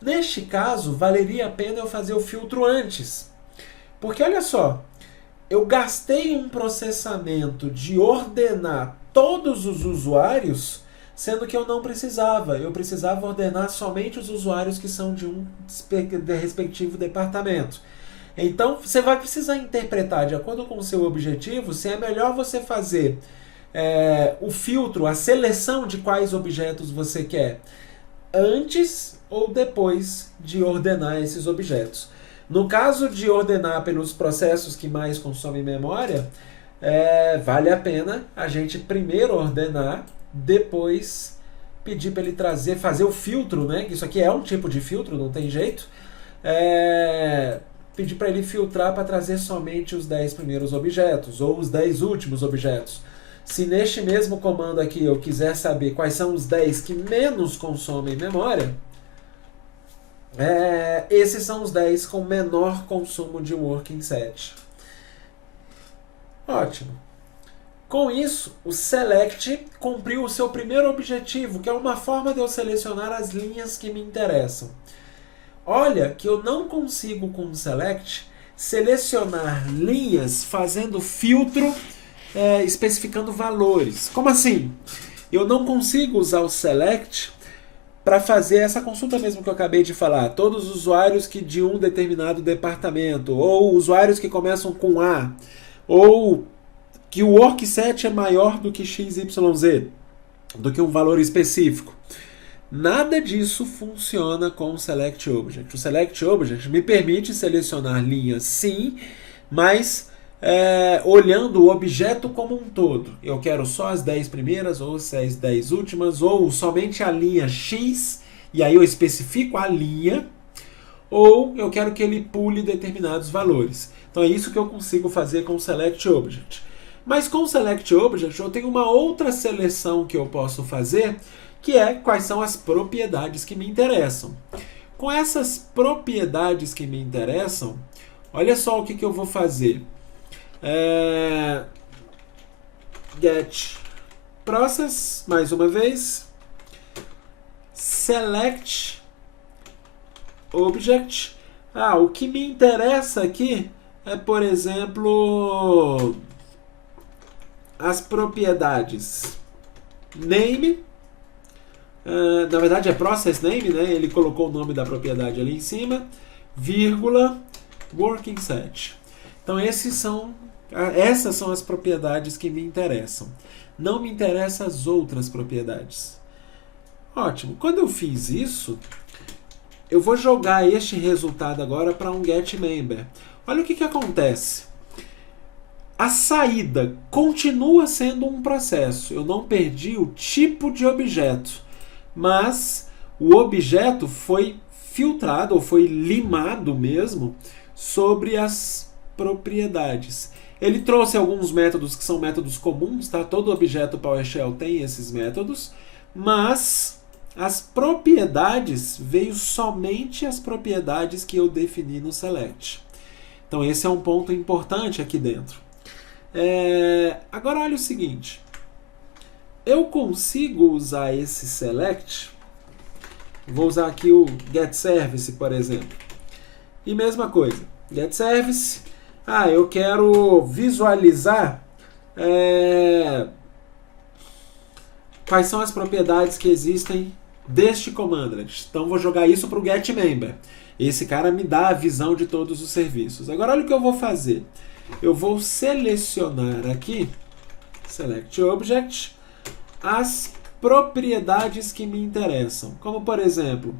Neste caso, valeria a pena eu fazer o filtro antes. Porque olha só, eu gastei um processamento de ordenar todos os usuários, sendo que eu não precisava. Eu precisava ordenar somente os usuários que são de um respectivo departamento. Então, você vai precisar interpretar, de acordo com o seu objetivo, se é melhor você fazer o filtro, a seleção de quais objetos você quer, antes ou depois de ordenar esses objetos. No caso de ordenar pelos processos que mais consomem memória, vale a pena a gente primeiro ordenar, depois pedir para ele fazer o filtro, né? Isso aqui é um tipo de filtro, não tem jeito. Pedir para ele filtrar para trazer somente os 10 primeiros objetos, ou os 10 últimos objetos. Se neste mesmo comando aqui eu quiser saber quais são os 10 que menos consomem memória, esses são os 10 com menor consumo de working set. Ótimo. Com isso, o select cumpriu o seu primeiro objetivo, que é uma forma de eu selecionar as linhas que me interessam. Olha que eu não consigo com o select selecionar linhas fazendo filtro, especificando valores. Como assim? Eu não consigo usar o select para fazer essa consulta mesmo que eu acabei de falar. Todos os usuários que de um determinado departamento, ou usuários que começam com A, ou que o workset é maior do que XYZ, do que um valor específico. Nada disso funciona com o Select Object. O Select Object me permite selecionar linhas, sim, mas olhando o objeto como um todo. Eu quero só as 10 primeiras, ou as 10 últimas, ou somente a linha X, e aí eu especifico a linha, ou eu quero que ele pule determinados valores. Então é isso que eu consigo fazer com o Select Object. Mas com o Select Object eu tenho uma outra seleção que eu posso fazer, que é quais são as propriedades que me interessam. Com essas propriedades que me interessam, olha só o que eu vou fazer. Get process, mais uma vez, select object. O que me interessa aqui é, por exemplo, as propriedades name. Na verdade é process name, né? Ele colocou o nome da propriedade ali em cima, vírgula, working set. Então essas são as propriedades que me interessam. Não me interessam as outras propriedades. Ótimo. Quando eu fiz isso, eu vou jogar este resultado agora para um getMember. Olha o que acontece. A saída continua sendo um processo. Eu não perdi o tipo de objeto, mas o objeto foi filtrado, ou foi limado mesmo, sobre as propriedades. Ele trouxe alguns métodos que são métodos comuns, tá? Todo objeto PowerShell tem esses métodos, mas as propriedades, veio somente as propriedades que eu defini no select. Então esse é um ponto importante aqui dentro. Agora olha o seguinte. Eu consigo usar esse select, vou usar aqui o getService, por exemplo. E mesma coisa, getService, eu quero visualizar quais são as propriedades que existem deste commandlet. Então vou jogar isso para o getMember. Esse cara me dá a visão de todos os serviços. Agora olha o que eu vou fazer. Eu vou selecionar aqui, select object, as propriedades que me interessam. Como, por exemplo,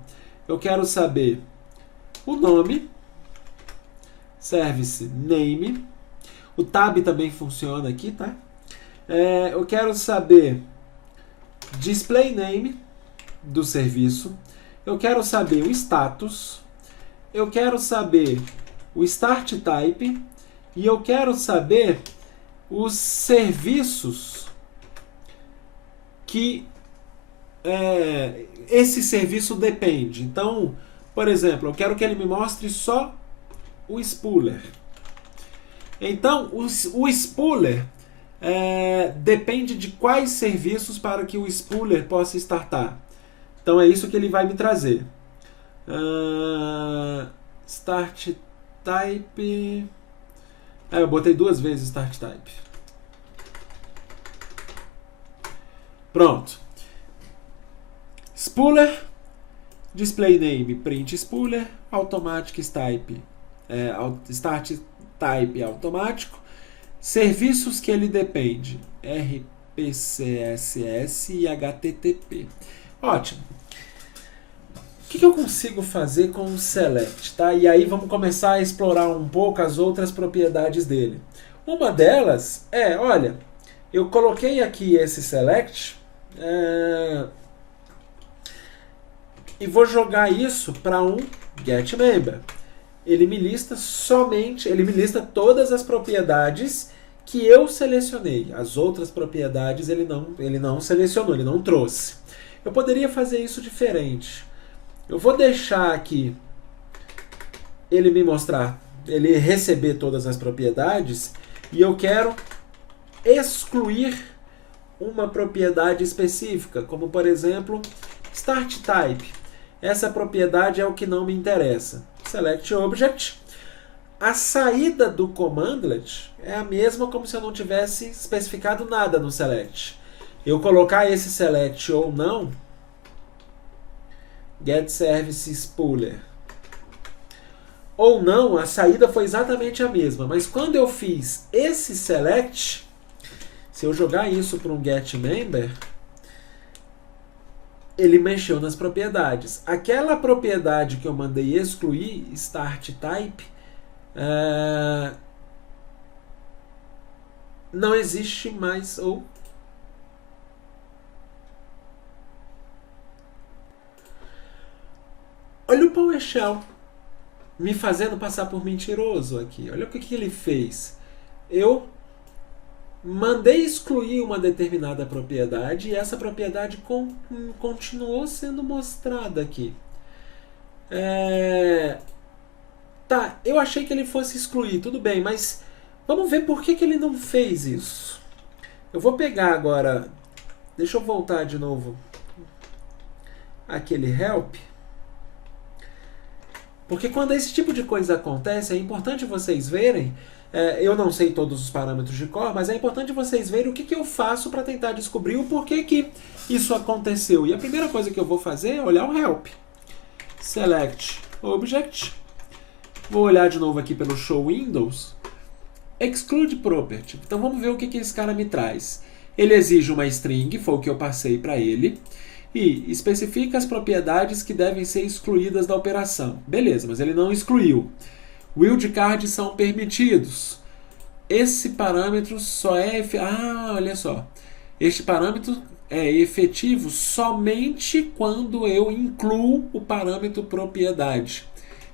eu quero saber o nome, service name, o tab também funciona aqui, tá? Eu quero saber display name do serviço, eu quero saber o status, eu quero saber o start type e eu quero saber os serviços que esse serviço depende. Então, por exemplo, eu quero que ele me mostre só o spooler. Então, o spooler depende de quais serviços para que o spooler possa startar. Então, é isso que ele vai me trazer. Start type. Eu botei 2 vezes start type. Pronto. Spooler, display name, print spooler, automatic type, start type automático, serviços que ele depende, RPCSS e HTTP. Ótimo. O que eu consigo fazer com o select? Tá? E aí vamos começar a explorar um pouco as outras propriedades dele. Uma delas olha, eu coloquei aqui esse select e vou jogar isso para um getMember. Ele me lista todas as propriedades que eu selecionei. As outras propriedades ele não selecionou, ele não trouxe. Eu poderia fazer isso diferente. Eu vou deixar aqui ele me mostrar, ele receber todas as propriedades, e eu quero excluir uma propriedade específica, como por exemplo, start type. Essa propriedade é o que não me interessa. Select object. A saída do commandlet é a mesma como se eu não tivesse especificado nada no select. Eu colocar esse select ou não, get service spooler, ou não, a saída foi exatamente a mesma. Mas quando eu fiz esse select, se eu jogar isso para um getMember, ele mexeu nas propriedades. Aquela propriedade que eu mandei excluir, start type, não existe mais. Olha o PowerShell me fazendo passar por mentiroso aqui. Olha o que ele fez. Eu mandei excluir uma determinada propriedade e essa propriedade continuou sendo mostrada aqui. Tá, eu achei que ele fosse excluir, tudo bem, mas vamos ver por que ele não fez isso. Eu vou pegar agora, deixa eu voltar de novo aquele help, porque quando esse tipo de coisa acontece, é importante vocês verem, eu não sei todos os parâmetros de cor, mas é importante vocês verem o que eu faço para tentar descobrir o porquê que isso aconteceu. E a primeira coisa que eu vou fazer é olhar o help. Select object. Vou olhar de novo aqui pelo show windows. Exclude property. Então vamos ver o que esse cara me traz. Ele exige uma string, foi o que eu passei para ele, e especifica as propriedades que devem ser excluídas da operação. Beleza, mas ele não excluiu. Wildcards são permitidos. Esse parâmetro só é... olha só. Este parâmetro é efetivo somente quando eu incluo o parâmetro propriedade.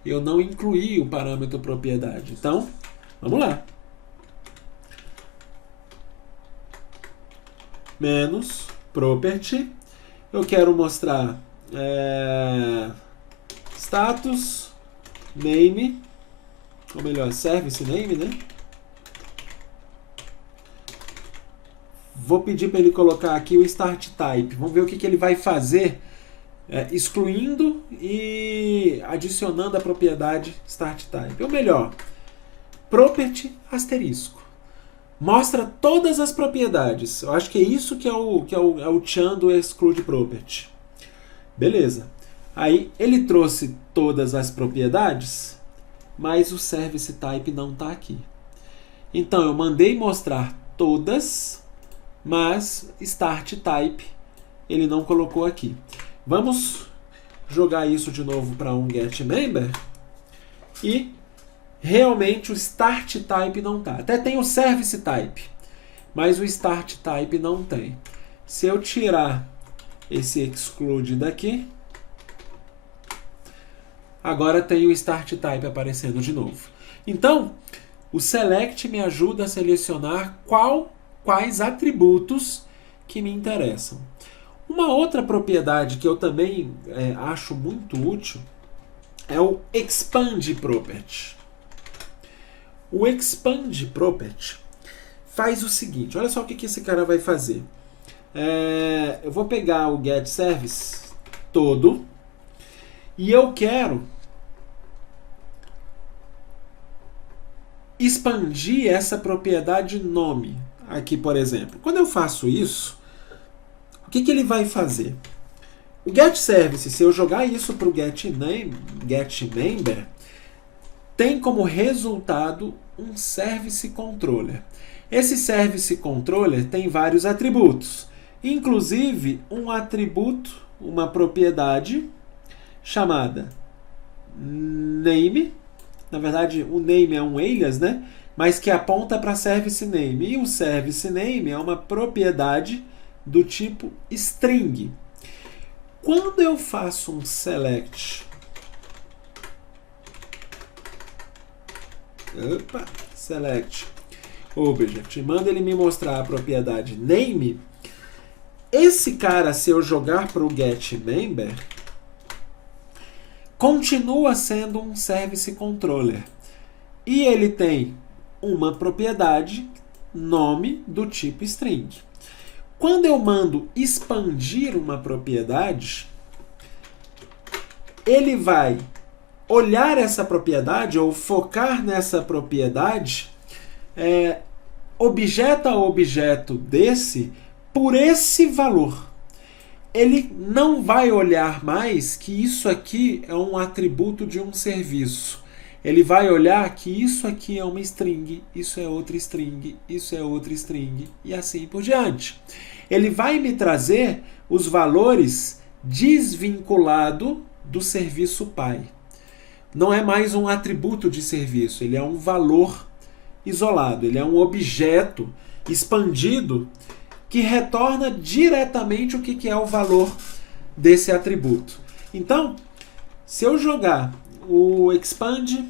Eu não incluí o parâmetro propriedade. Então, vamos lá. Menos property. Eu quero mostrar status name, ou melhor, service name, né? Vou pedir para ele colocar aqui o start type. Vamos ver o que ele vai fazer, excluindo e adicionando a propriedade start type. Ou melhor, property asterisco. Mostra todas as propriedades. Eu acho que é isso que é o tchan do exclude property. Beleza. Aí ele trouxe todas as propriedades, mas o service type não está aqui. Então eu mandei mostrar todas, mas start type ele não colocou aqui. Vamos jogar isso de novo para um getMember e realmente o start type não está. Até tem o service type, mas o start type não tem. Se eu tirar esse exclude daqui, agora tem o start type aparecendo de novo. Então, o select me ajuda a selecionar quais atributos que me interessam. Uma outra propriedade que eu também acho muito útil é o expand property. O expand property faz o seguinte, olha só o que esse cara vai fazer. Eu vou pegar o get service todo e eu quero expandir essa propriedade nome aqui, por exemplo. Quando eu faço isso, o que ele vai fazer? O get service, se eu jogar isso para o getMember, tem como resultado um service controller. Esse service controller tem vários atributos, inclusive um atributo, uma propriedade chamada name. Na verdade, o name é um alias, né? Mas que aponta para service name. E o service name é uma propriedade do tipo string. Quando eu faço um select, select object, manda ele me mostrar a propriedade name, esse cara, se eu jogar para o getMember, continua sendo um service controller. E ele tem uma propriedade nome do tipo string. Quando eu mando expandir uma propriedade, ele vai olhar essa propriedade ou focar nessa propriedade, objeto a objeto desse, por esse valor. Ele não vai olhar mais que isso aqui é um atributo de um serviço. Ele vai olhar que isso aqui é uma string, isso é outra string, isso é outra string, e assim por diante. Ele vai me trazer os valores desvinculado do serviço pai. Não é mais um atributo de serviço, ele é um valor isolado, ele é um objeto expandido que retorna diretamente o que é o valor desse atributo. Então, se eu jogar o expand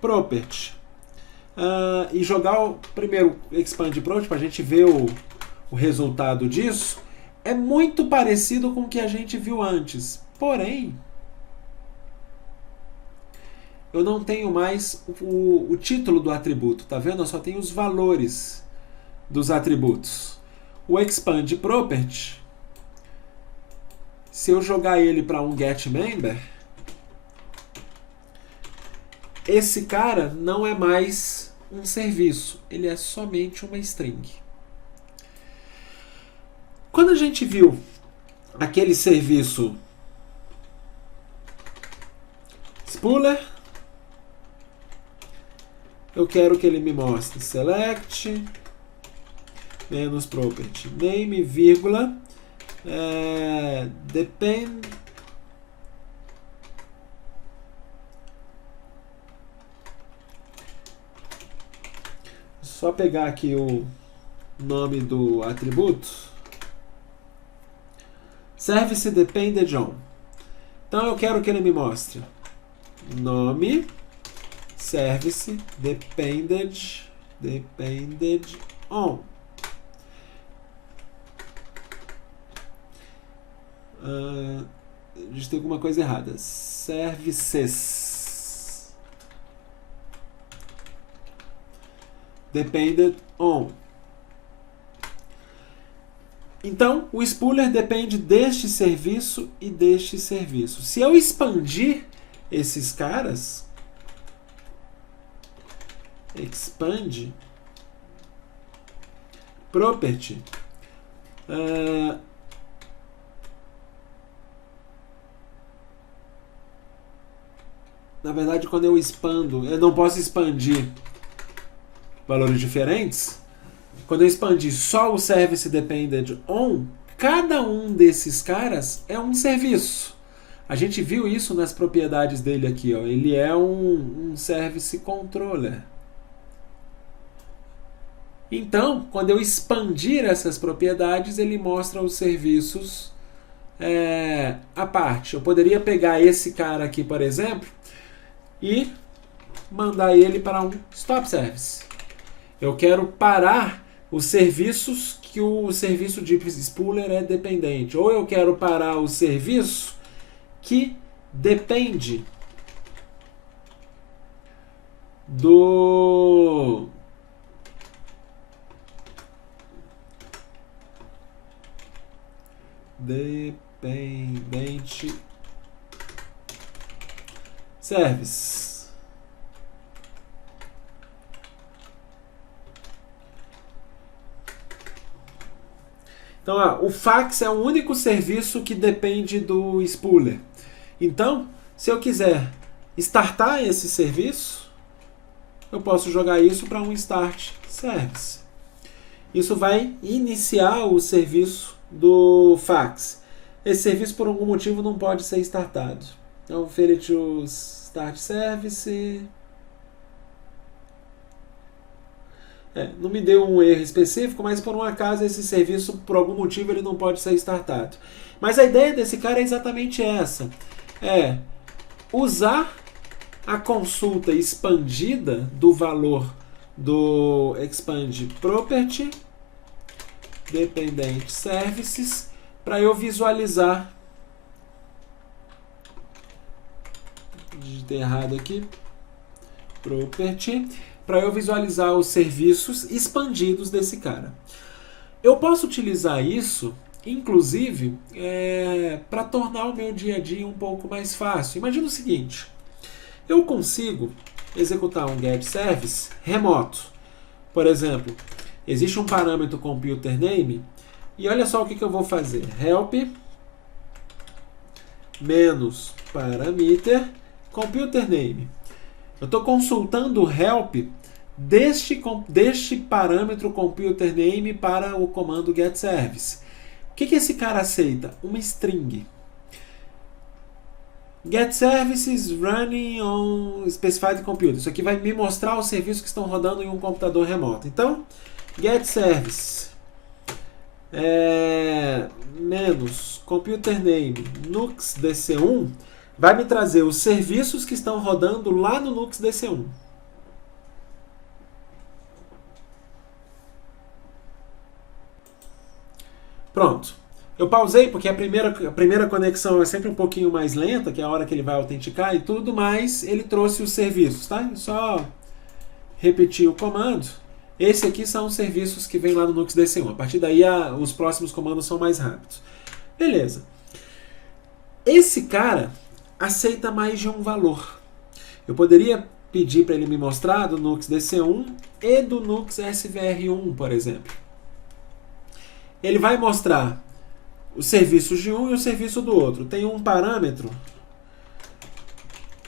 property e jogar o primeiro expand property para a gente ver o resultado disso, é muito parecido com o que a gente viu antes. Porém, eu não tenho mais o título do atributo, tá vendo? Eu só tenho os valores dos atributos. O expand property, se eu jogar ele para um getMember, esse cara não é mais um serviço, ele é somente uma string. Quando a gente viu aquele serviço spooler, eu quero que ele me mostre select menos property name, vírgula, depend só pegar aqui o nome do atributo, service depended on. Então eu quero que ele me mostre nome service depended on. A gente tem alguma coisa errada. Services depended on. Então, o spooler depende deste serviço e deste serviço. Se eu expandir esses caras, expand property, na verdade, quando eu expando, eu não posso expandir valores diferentes. Quando eu expandir só o service depended on, cada um desses caras é um serviço. A gente viu isso nas propriedades dele aqui, ó. Ele é um service controller. Então, quando eu expandir essas propriedades, ele mostra os serviços à parte. Eu poderia pegar esse cara aqui, por exemplo, e mandar ele para um stop service. Eu quero parar os serviços que o serviço de spooler é dependente. Ou eu quero parar o serviço que depende do dependente service. Então, o fax é o único serviço que depende do spooler. Então, se eu quiser startar esse serviço, eu posso jogar isso para um start service. Isso vai iniciar o serviço do fax. Esse serviço, por algum motivo, não pode ser startado. Então, fail to start service. Não me deu um erro específico, mas por um acaso esse serviço, por algum motivo, ele não pode ser startado. Mas a ideia desse cara é exatamente essa. É usar a consulta expandida do valor do expand property dependent services para eu visualizar. Digitei errado aqui. Property. para eu visualizar os serviços expandidos desse cara. Eu posso utilizar isso, inclusive, para tornar o meu dia a dia um pouco mais fácil. Imagina o seguinte, eu consigo executar um get service remoto. Por exemplo, existe um parâmetro computer name, e olha só o que eu vou fazer. Help menos parameter computer name. Eu estou consultando o help deste parâmetro computer name para o comando get service. O que esse cara aceita? Uma string. Get services running on specified computer. Isso aqui vai me mostrar os serviços que estão rodando em um computador remoto. Então, get service menos computer name nux dc1 vai me trazer os serviços que estão rodando lá no nux dc1. Pronto. Eu pausei porque a primeira conexão é sempre um pouquinho mais lenta, que é a hora que ele vai autenticar e tudo, mas ele trouxe os serviços, tá? Só repetir o comando. Esse aqui são os serviços que vem lá no nux dc1. A partir daí, os próximos comandos são mais rápidos. Beleza. Esse cara aceita mais de um valor. Eu poderia pedir para ele me mostrar do nux dc1 e do nux svr1, por exemplo. Ele vai mostrar os serviços de um e o serviço do outro. Tem um parâmetro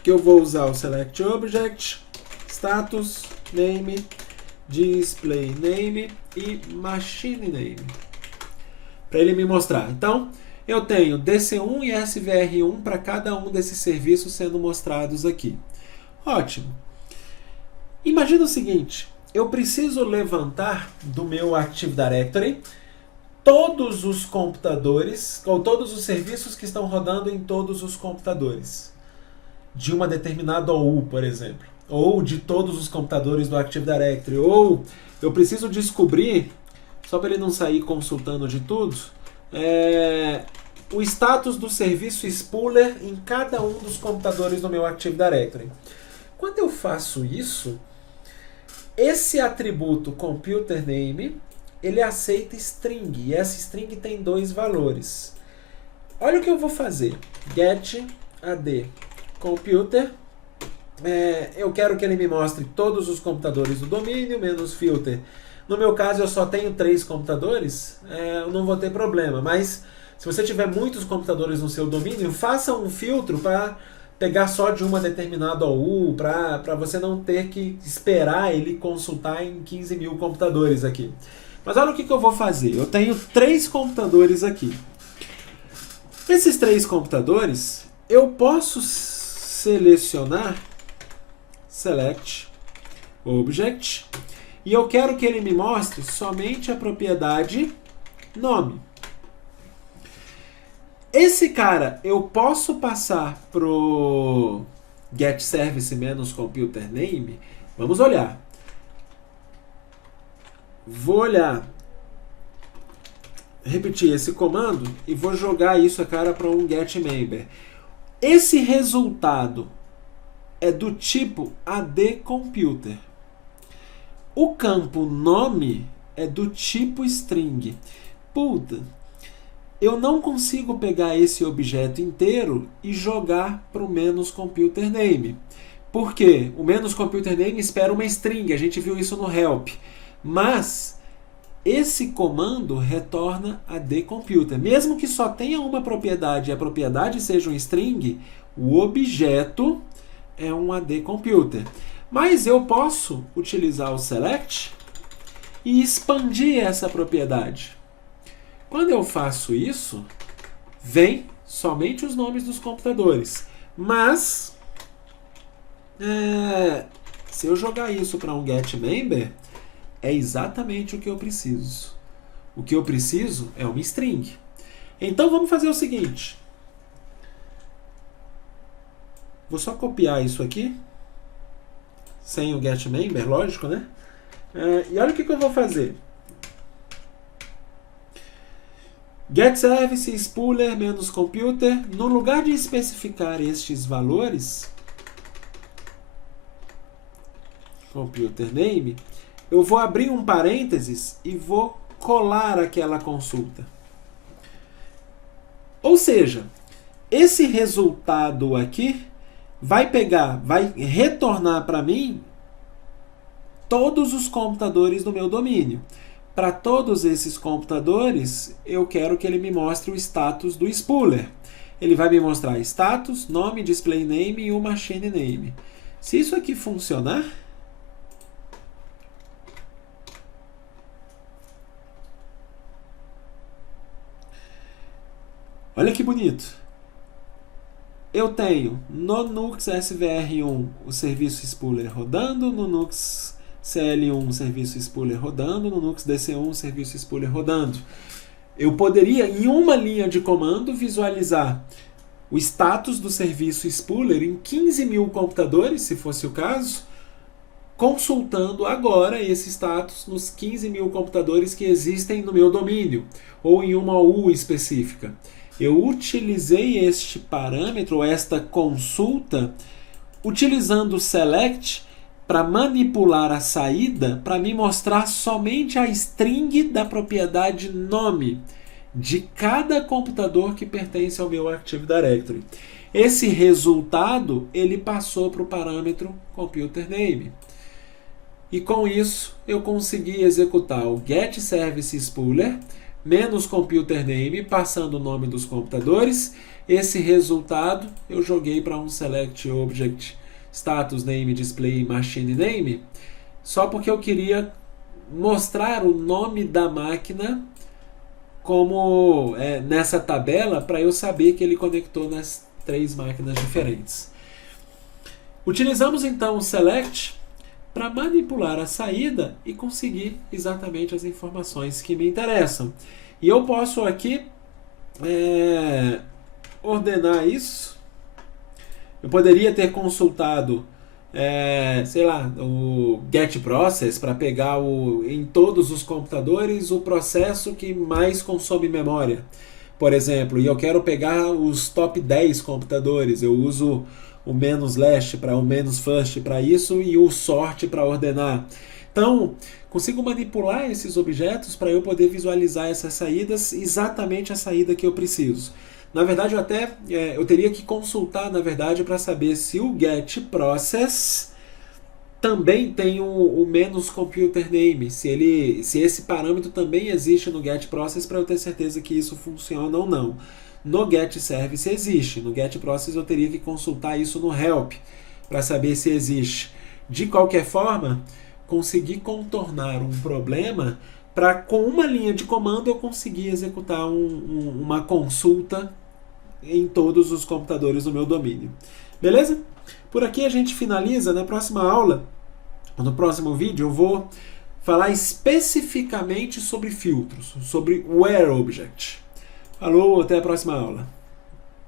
que eu vou usar o select object, status, name, display name e machine name, para ele me mostrar. Então, eu tenho DC1 e SVR1 para cada um desses serviços sendo mostrados aqui. Ótimo. Imagina o seguinte, eu preciso levantar do meu Active Directory todos os computadores, ou todos os serviços que estão rodando em todos os computadores, de uma determinada OU, por exemplo, ou de todos os computadores do Active Directory, ou eu preciso descobrir, só para ele não sair consultando de tudo, o status do serviço Spooler em cada um dos computadores do meu Active Directory. Quando eu faço isso, esse atributo computer name, ele aceita string, e essa string tem dois valores. Olha o que eu vou fazer. Get ad computer. Eu quero que ele me mostre todos os computadores do domínio, menos filter. No meu caso, eu só tenho 3 computadores, eu não vou ter problema. Mas, se você tiver muitos computadores no seu domínio, faça um filtro para pegar só de uma determinada OU, para você não ter que esperar ele consultar em 15 mil computadores aqui. Mas olha o que eu vou fazer. Eu tenho 3 computadores aqui. Esses 3 computadores, eu posso selecionar Select Object e eu quero que ele me mostre somente a propriedade nome. Esse cara eu posso passar pro get service menos computer name. Vamos olhar. Vou olhar, repetir esse comando e vou jogar isso, cara, para um getMember. Esse resultado é do tipo adComputer. O campo nome é do tipo string. Puta, eu não consigo pegar esse objeto inteiro e jogar para o menos computer name. Por quê? O menos computer name espera uma string, a gente viu isso no help. Mas esse comando retorna adComputer. Mesmo que só tenha uma propriedade e a propriedade seja um string, o objeto é um adComputer. Mas eu posso utilizar o select e expandir essa propriedade. Quando eu faço isso, vem somente os nomes dos computadores. Mas, se eu jogar isso para um getMember, é exatamente o que eu preciso. O que eu preciso é uma string. Então vamos fazer o seguinte. Vou só copiar isso aqui. Sem o getMember, lógico, né? E olha o que eu vou fazer. Get service spooler menos computer. No lugar de especificar estes valores, computer name, eu vou abrir um parênteses e vou colar aquela consulta. Ou seja, esse resultado aqui vai retornar para mim todos os computadores do meu domínio. Para todos esses computadores, eu quero que ele me mostre o status do spooler. Ele vai me mostrar status, nome, display name e o machine name. Se isso aqui funcionar, olha que bonito. Eu tenho no Nux SVR1 o serviço spooler rodando, no Nux CL1 o serviço spooler rodando, no Nux DC1 o serviço spooler rodando. Eu poderia, em uma linha de comando, visualizar o status do serviço spooler em 15 mil computadores, se fosse o caso, consultando agora esse status nos 15 mil computadores que existem no meu domínio, ou em uma OU específica. Eu utilizei este parâmetro, esta consulta, utilizando o select para manipular a saída, para me mostrar somente a string da propriedade nome de cada computador que pertence ao meu Active Directory. Esse resultado ele passou para o parâmetro computer name. E com isso eu consegui executar o get service spooler menos computer name, passando o nome dos computadores. Esse resultado eu joguei para um select object status name display machine name, só porque eu queria mostrar o nome da máquina como nessa tabela, para eu saber que ele conectou nas 3 máquinas diferentes. Utilizamos então o select para manipular a saída e conseguir exatamente as informações que me interessam. E eu posso aqui ordenar isso. Eu poderia ter consultado, sei lá, o get process para pegar em todos os computadores o processo que mais consome memória, por exemplo, e eu quero pegar os top 10 computadores. Eu uso o menos last para o menos first para isso e o sort para ordenar. Então, consigo manipular esses objetos para eu poder visualizar essas saídas, exatamente a saída que eu preciso. Na verdade, eu teria que consultar, na verdade, para saber se o get process também tem o menos computer name, se esse parâmetro também existe no get process, para eu ter certeza que isso funciona ou não. No get service existe, no get process eu teria que consultar isso no help para saber se existe. De qualquer forma, consegui contornar um problema para, com uma linha de comando, eu conseguir executar uma consulta em todos os computadores do meu domínio. Beleza? Por aqui a gente finaliza. Na próxima aula, no próximo vídeo, eu vou falar especificamente sobre filtros, sobre Where Object. Falou, até a próxima aula.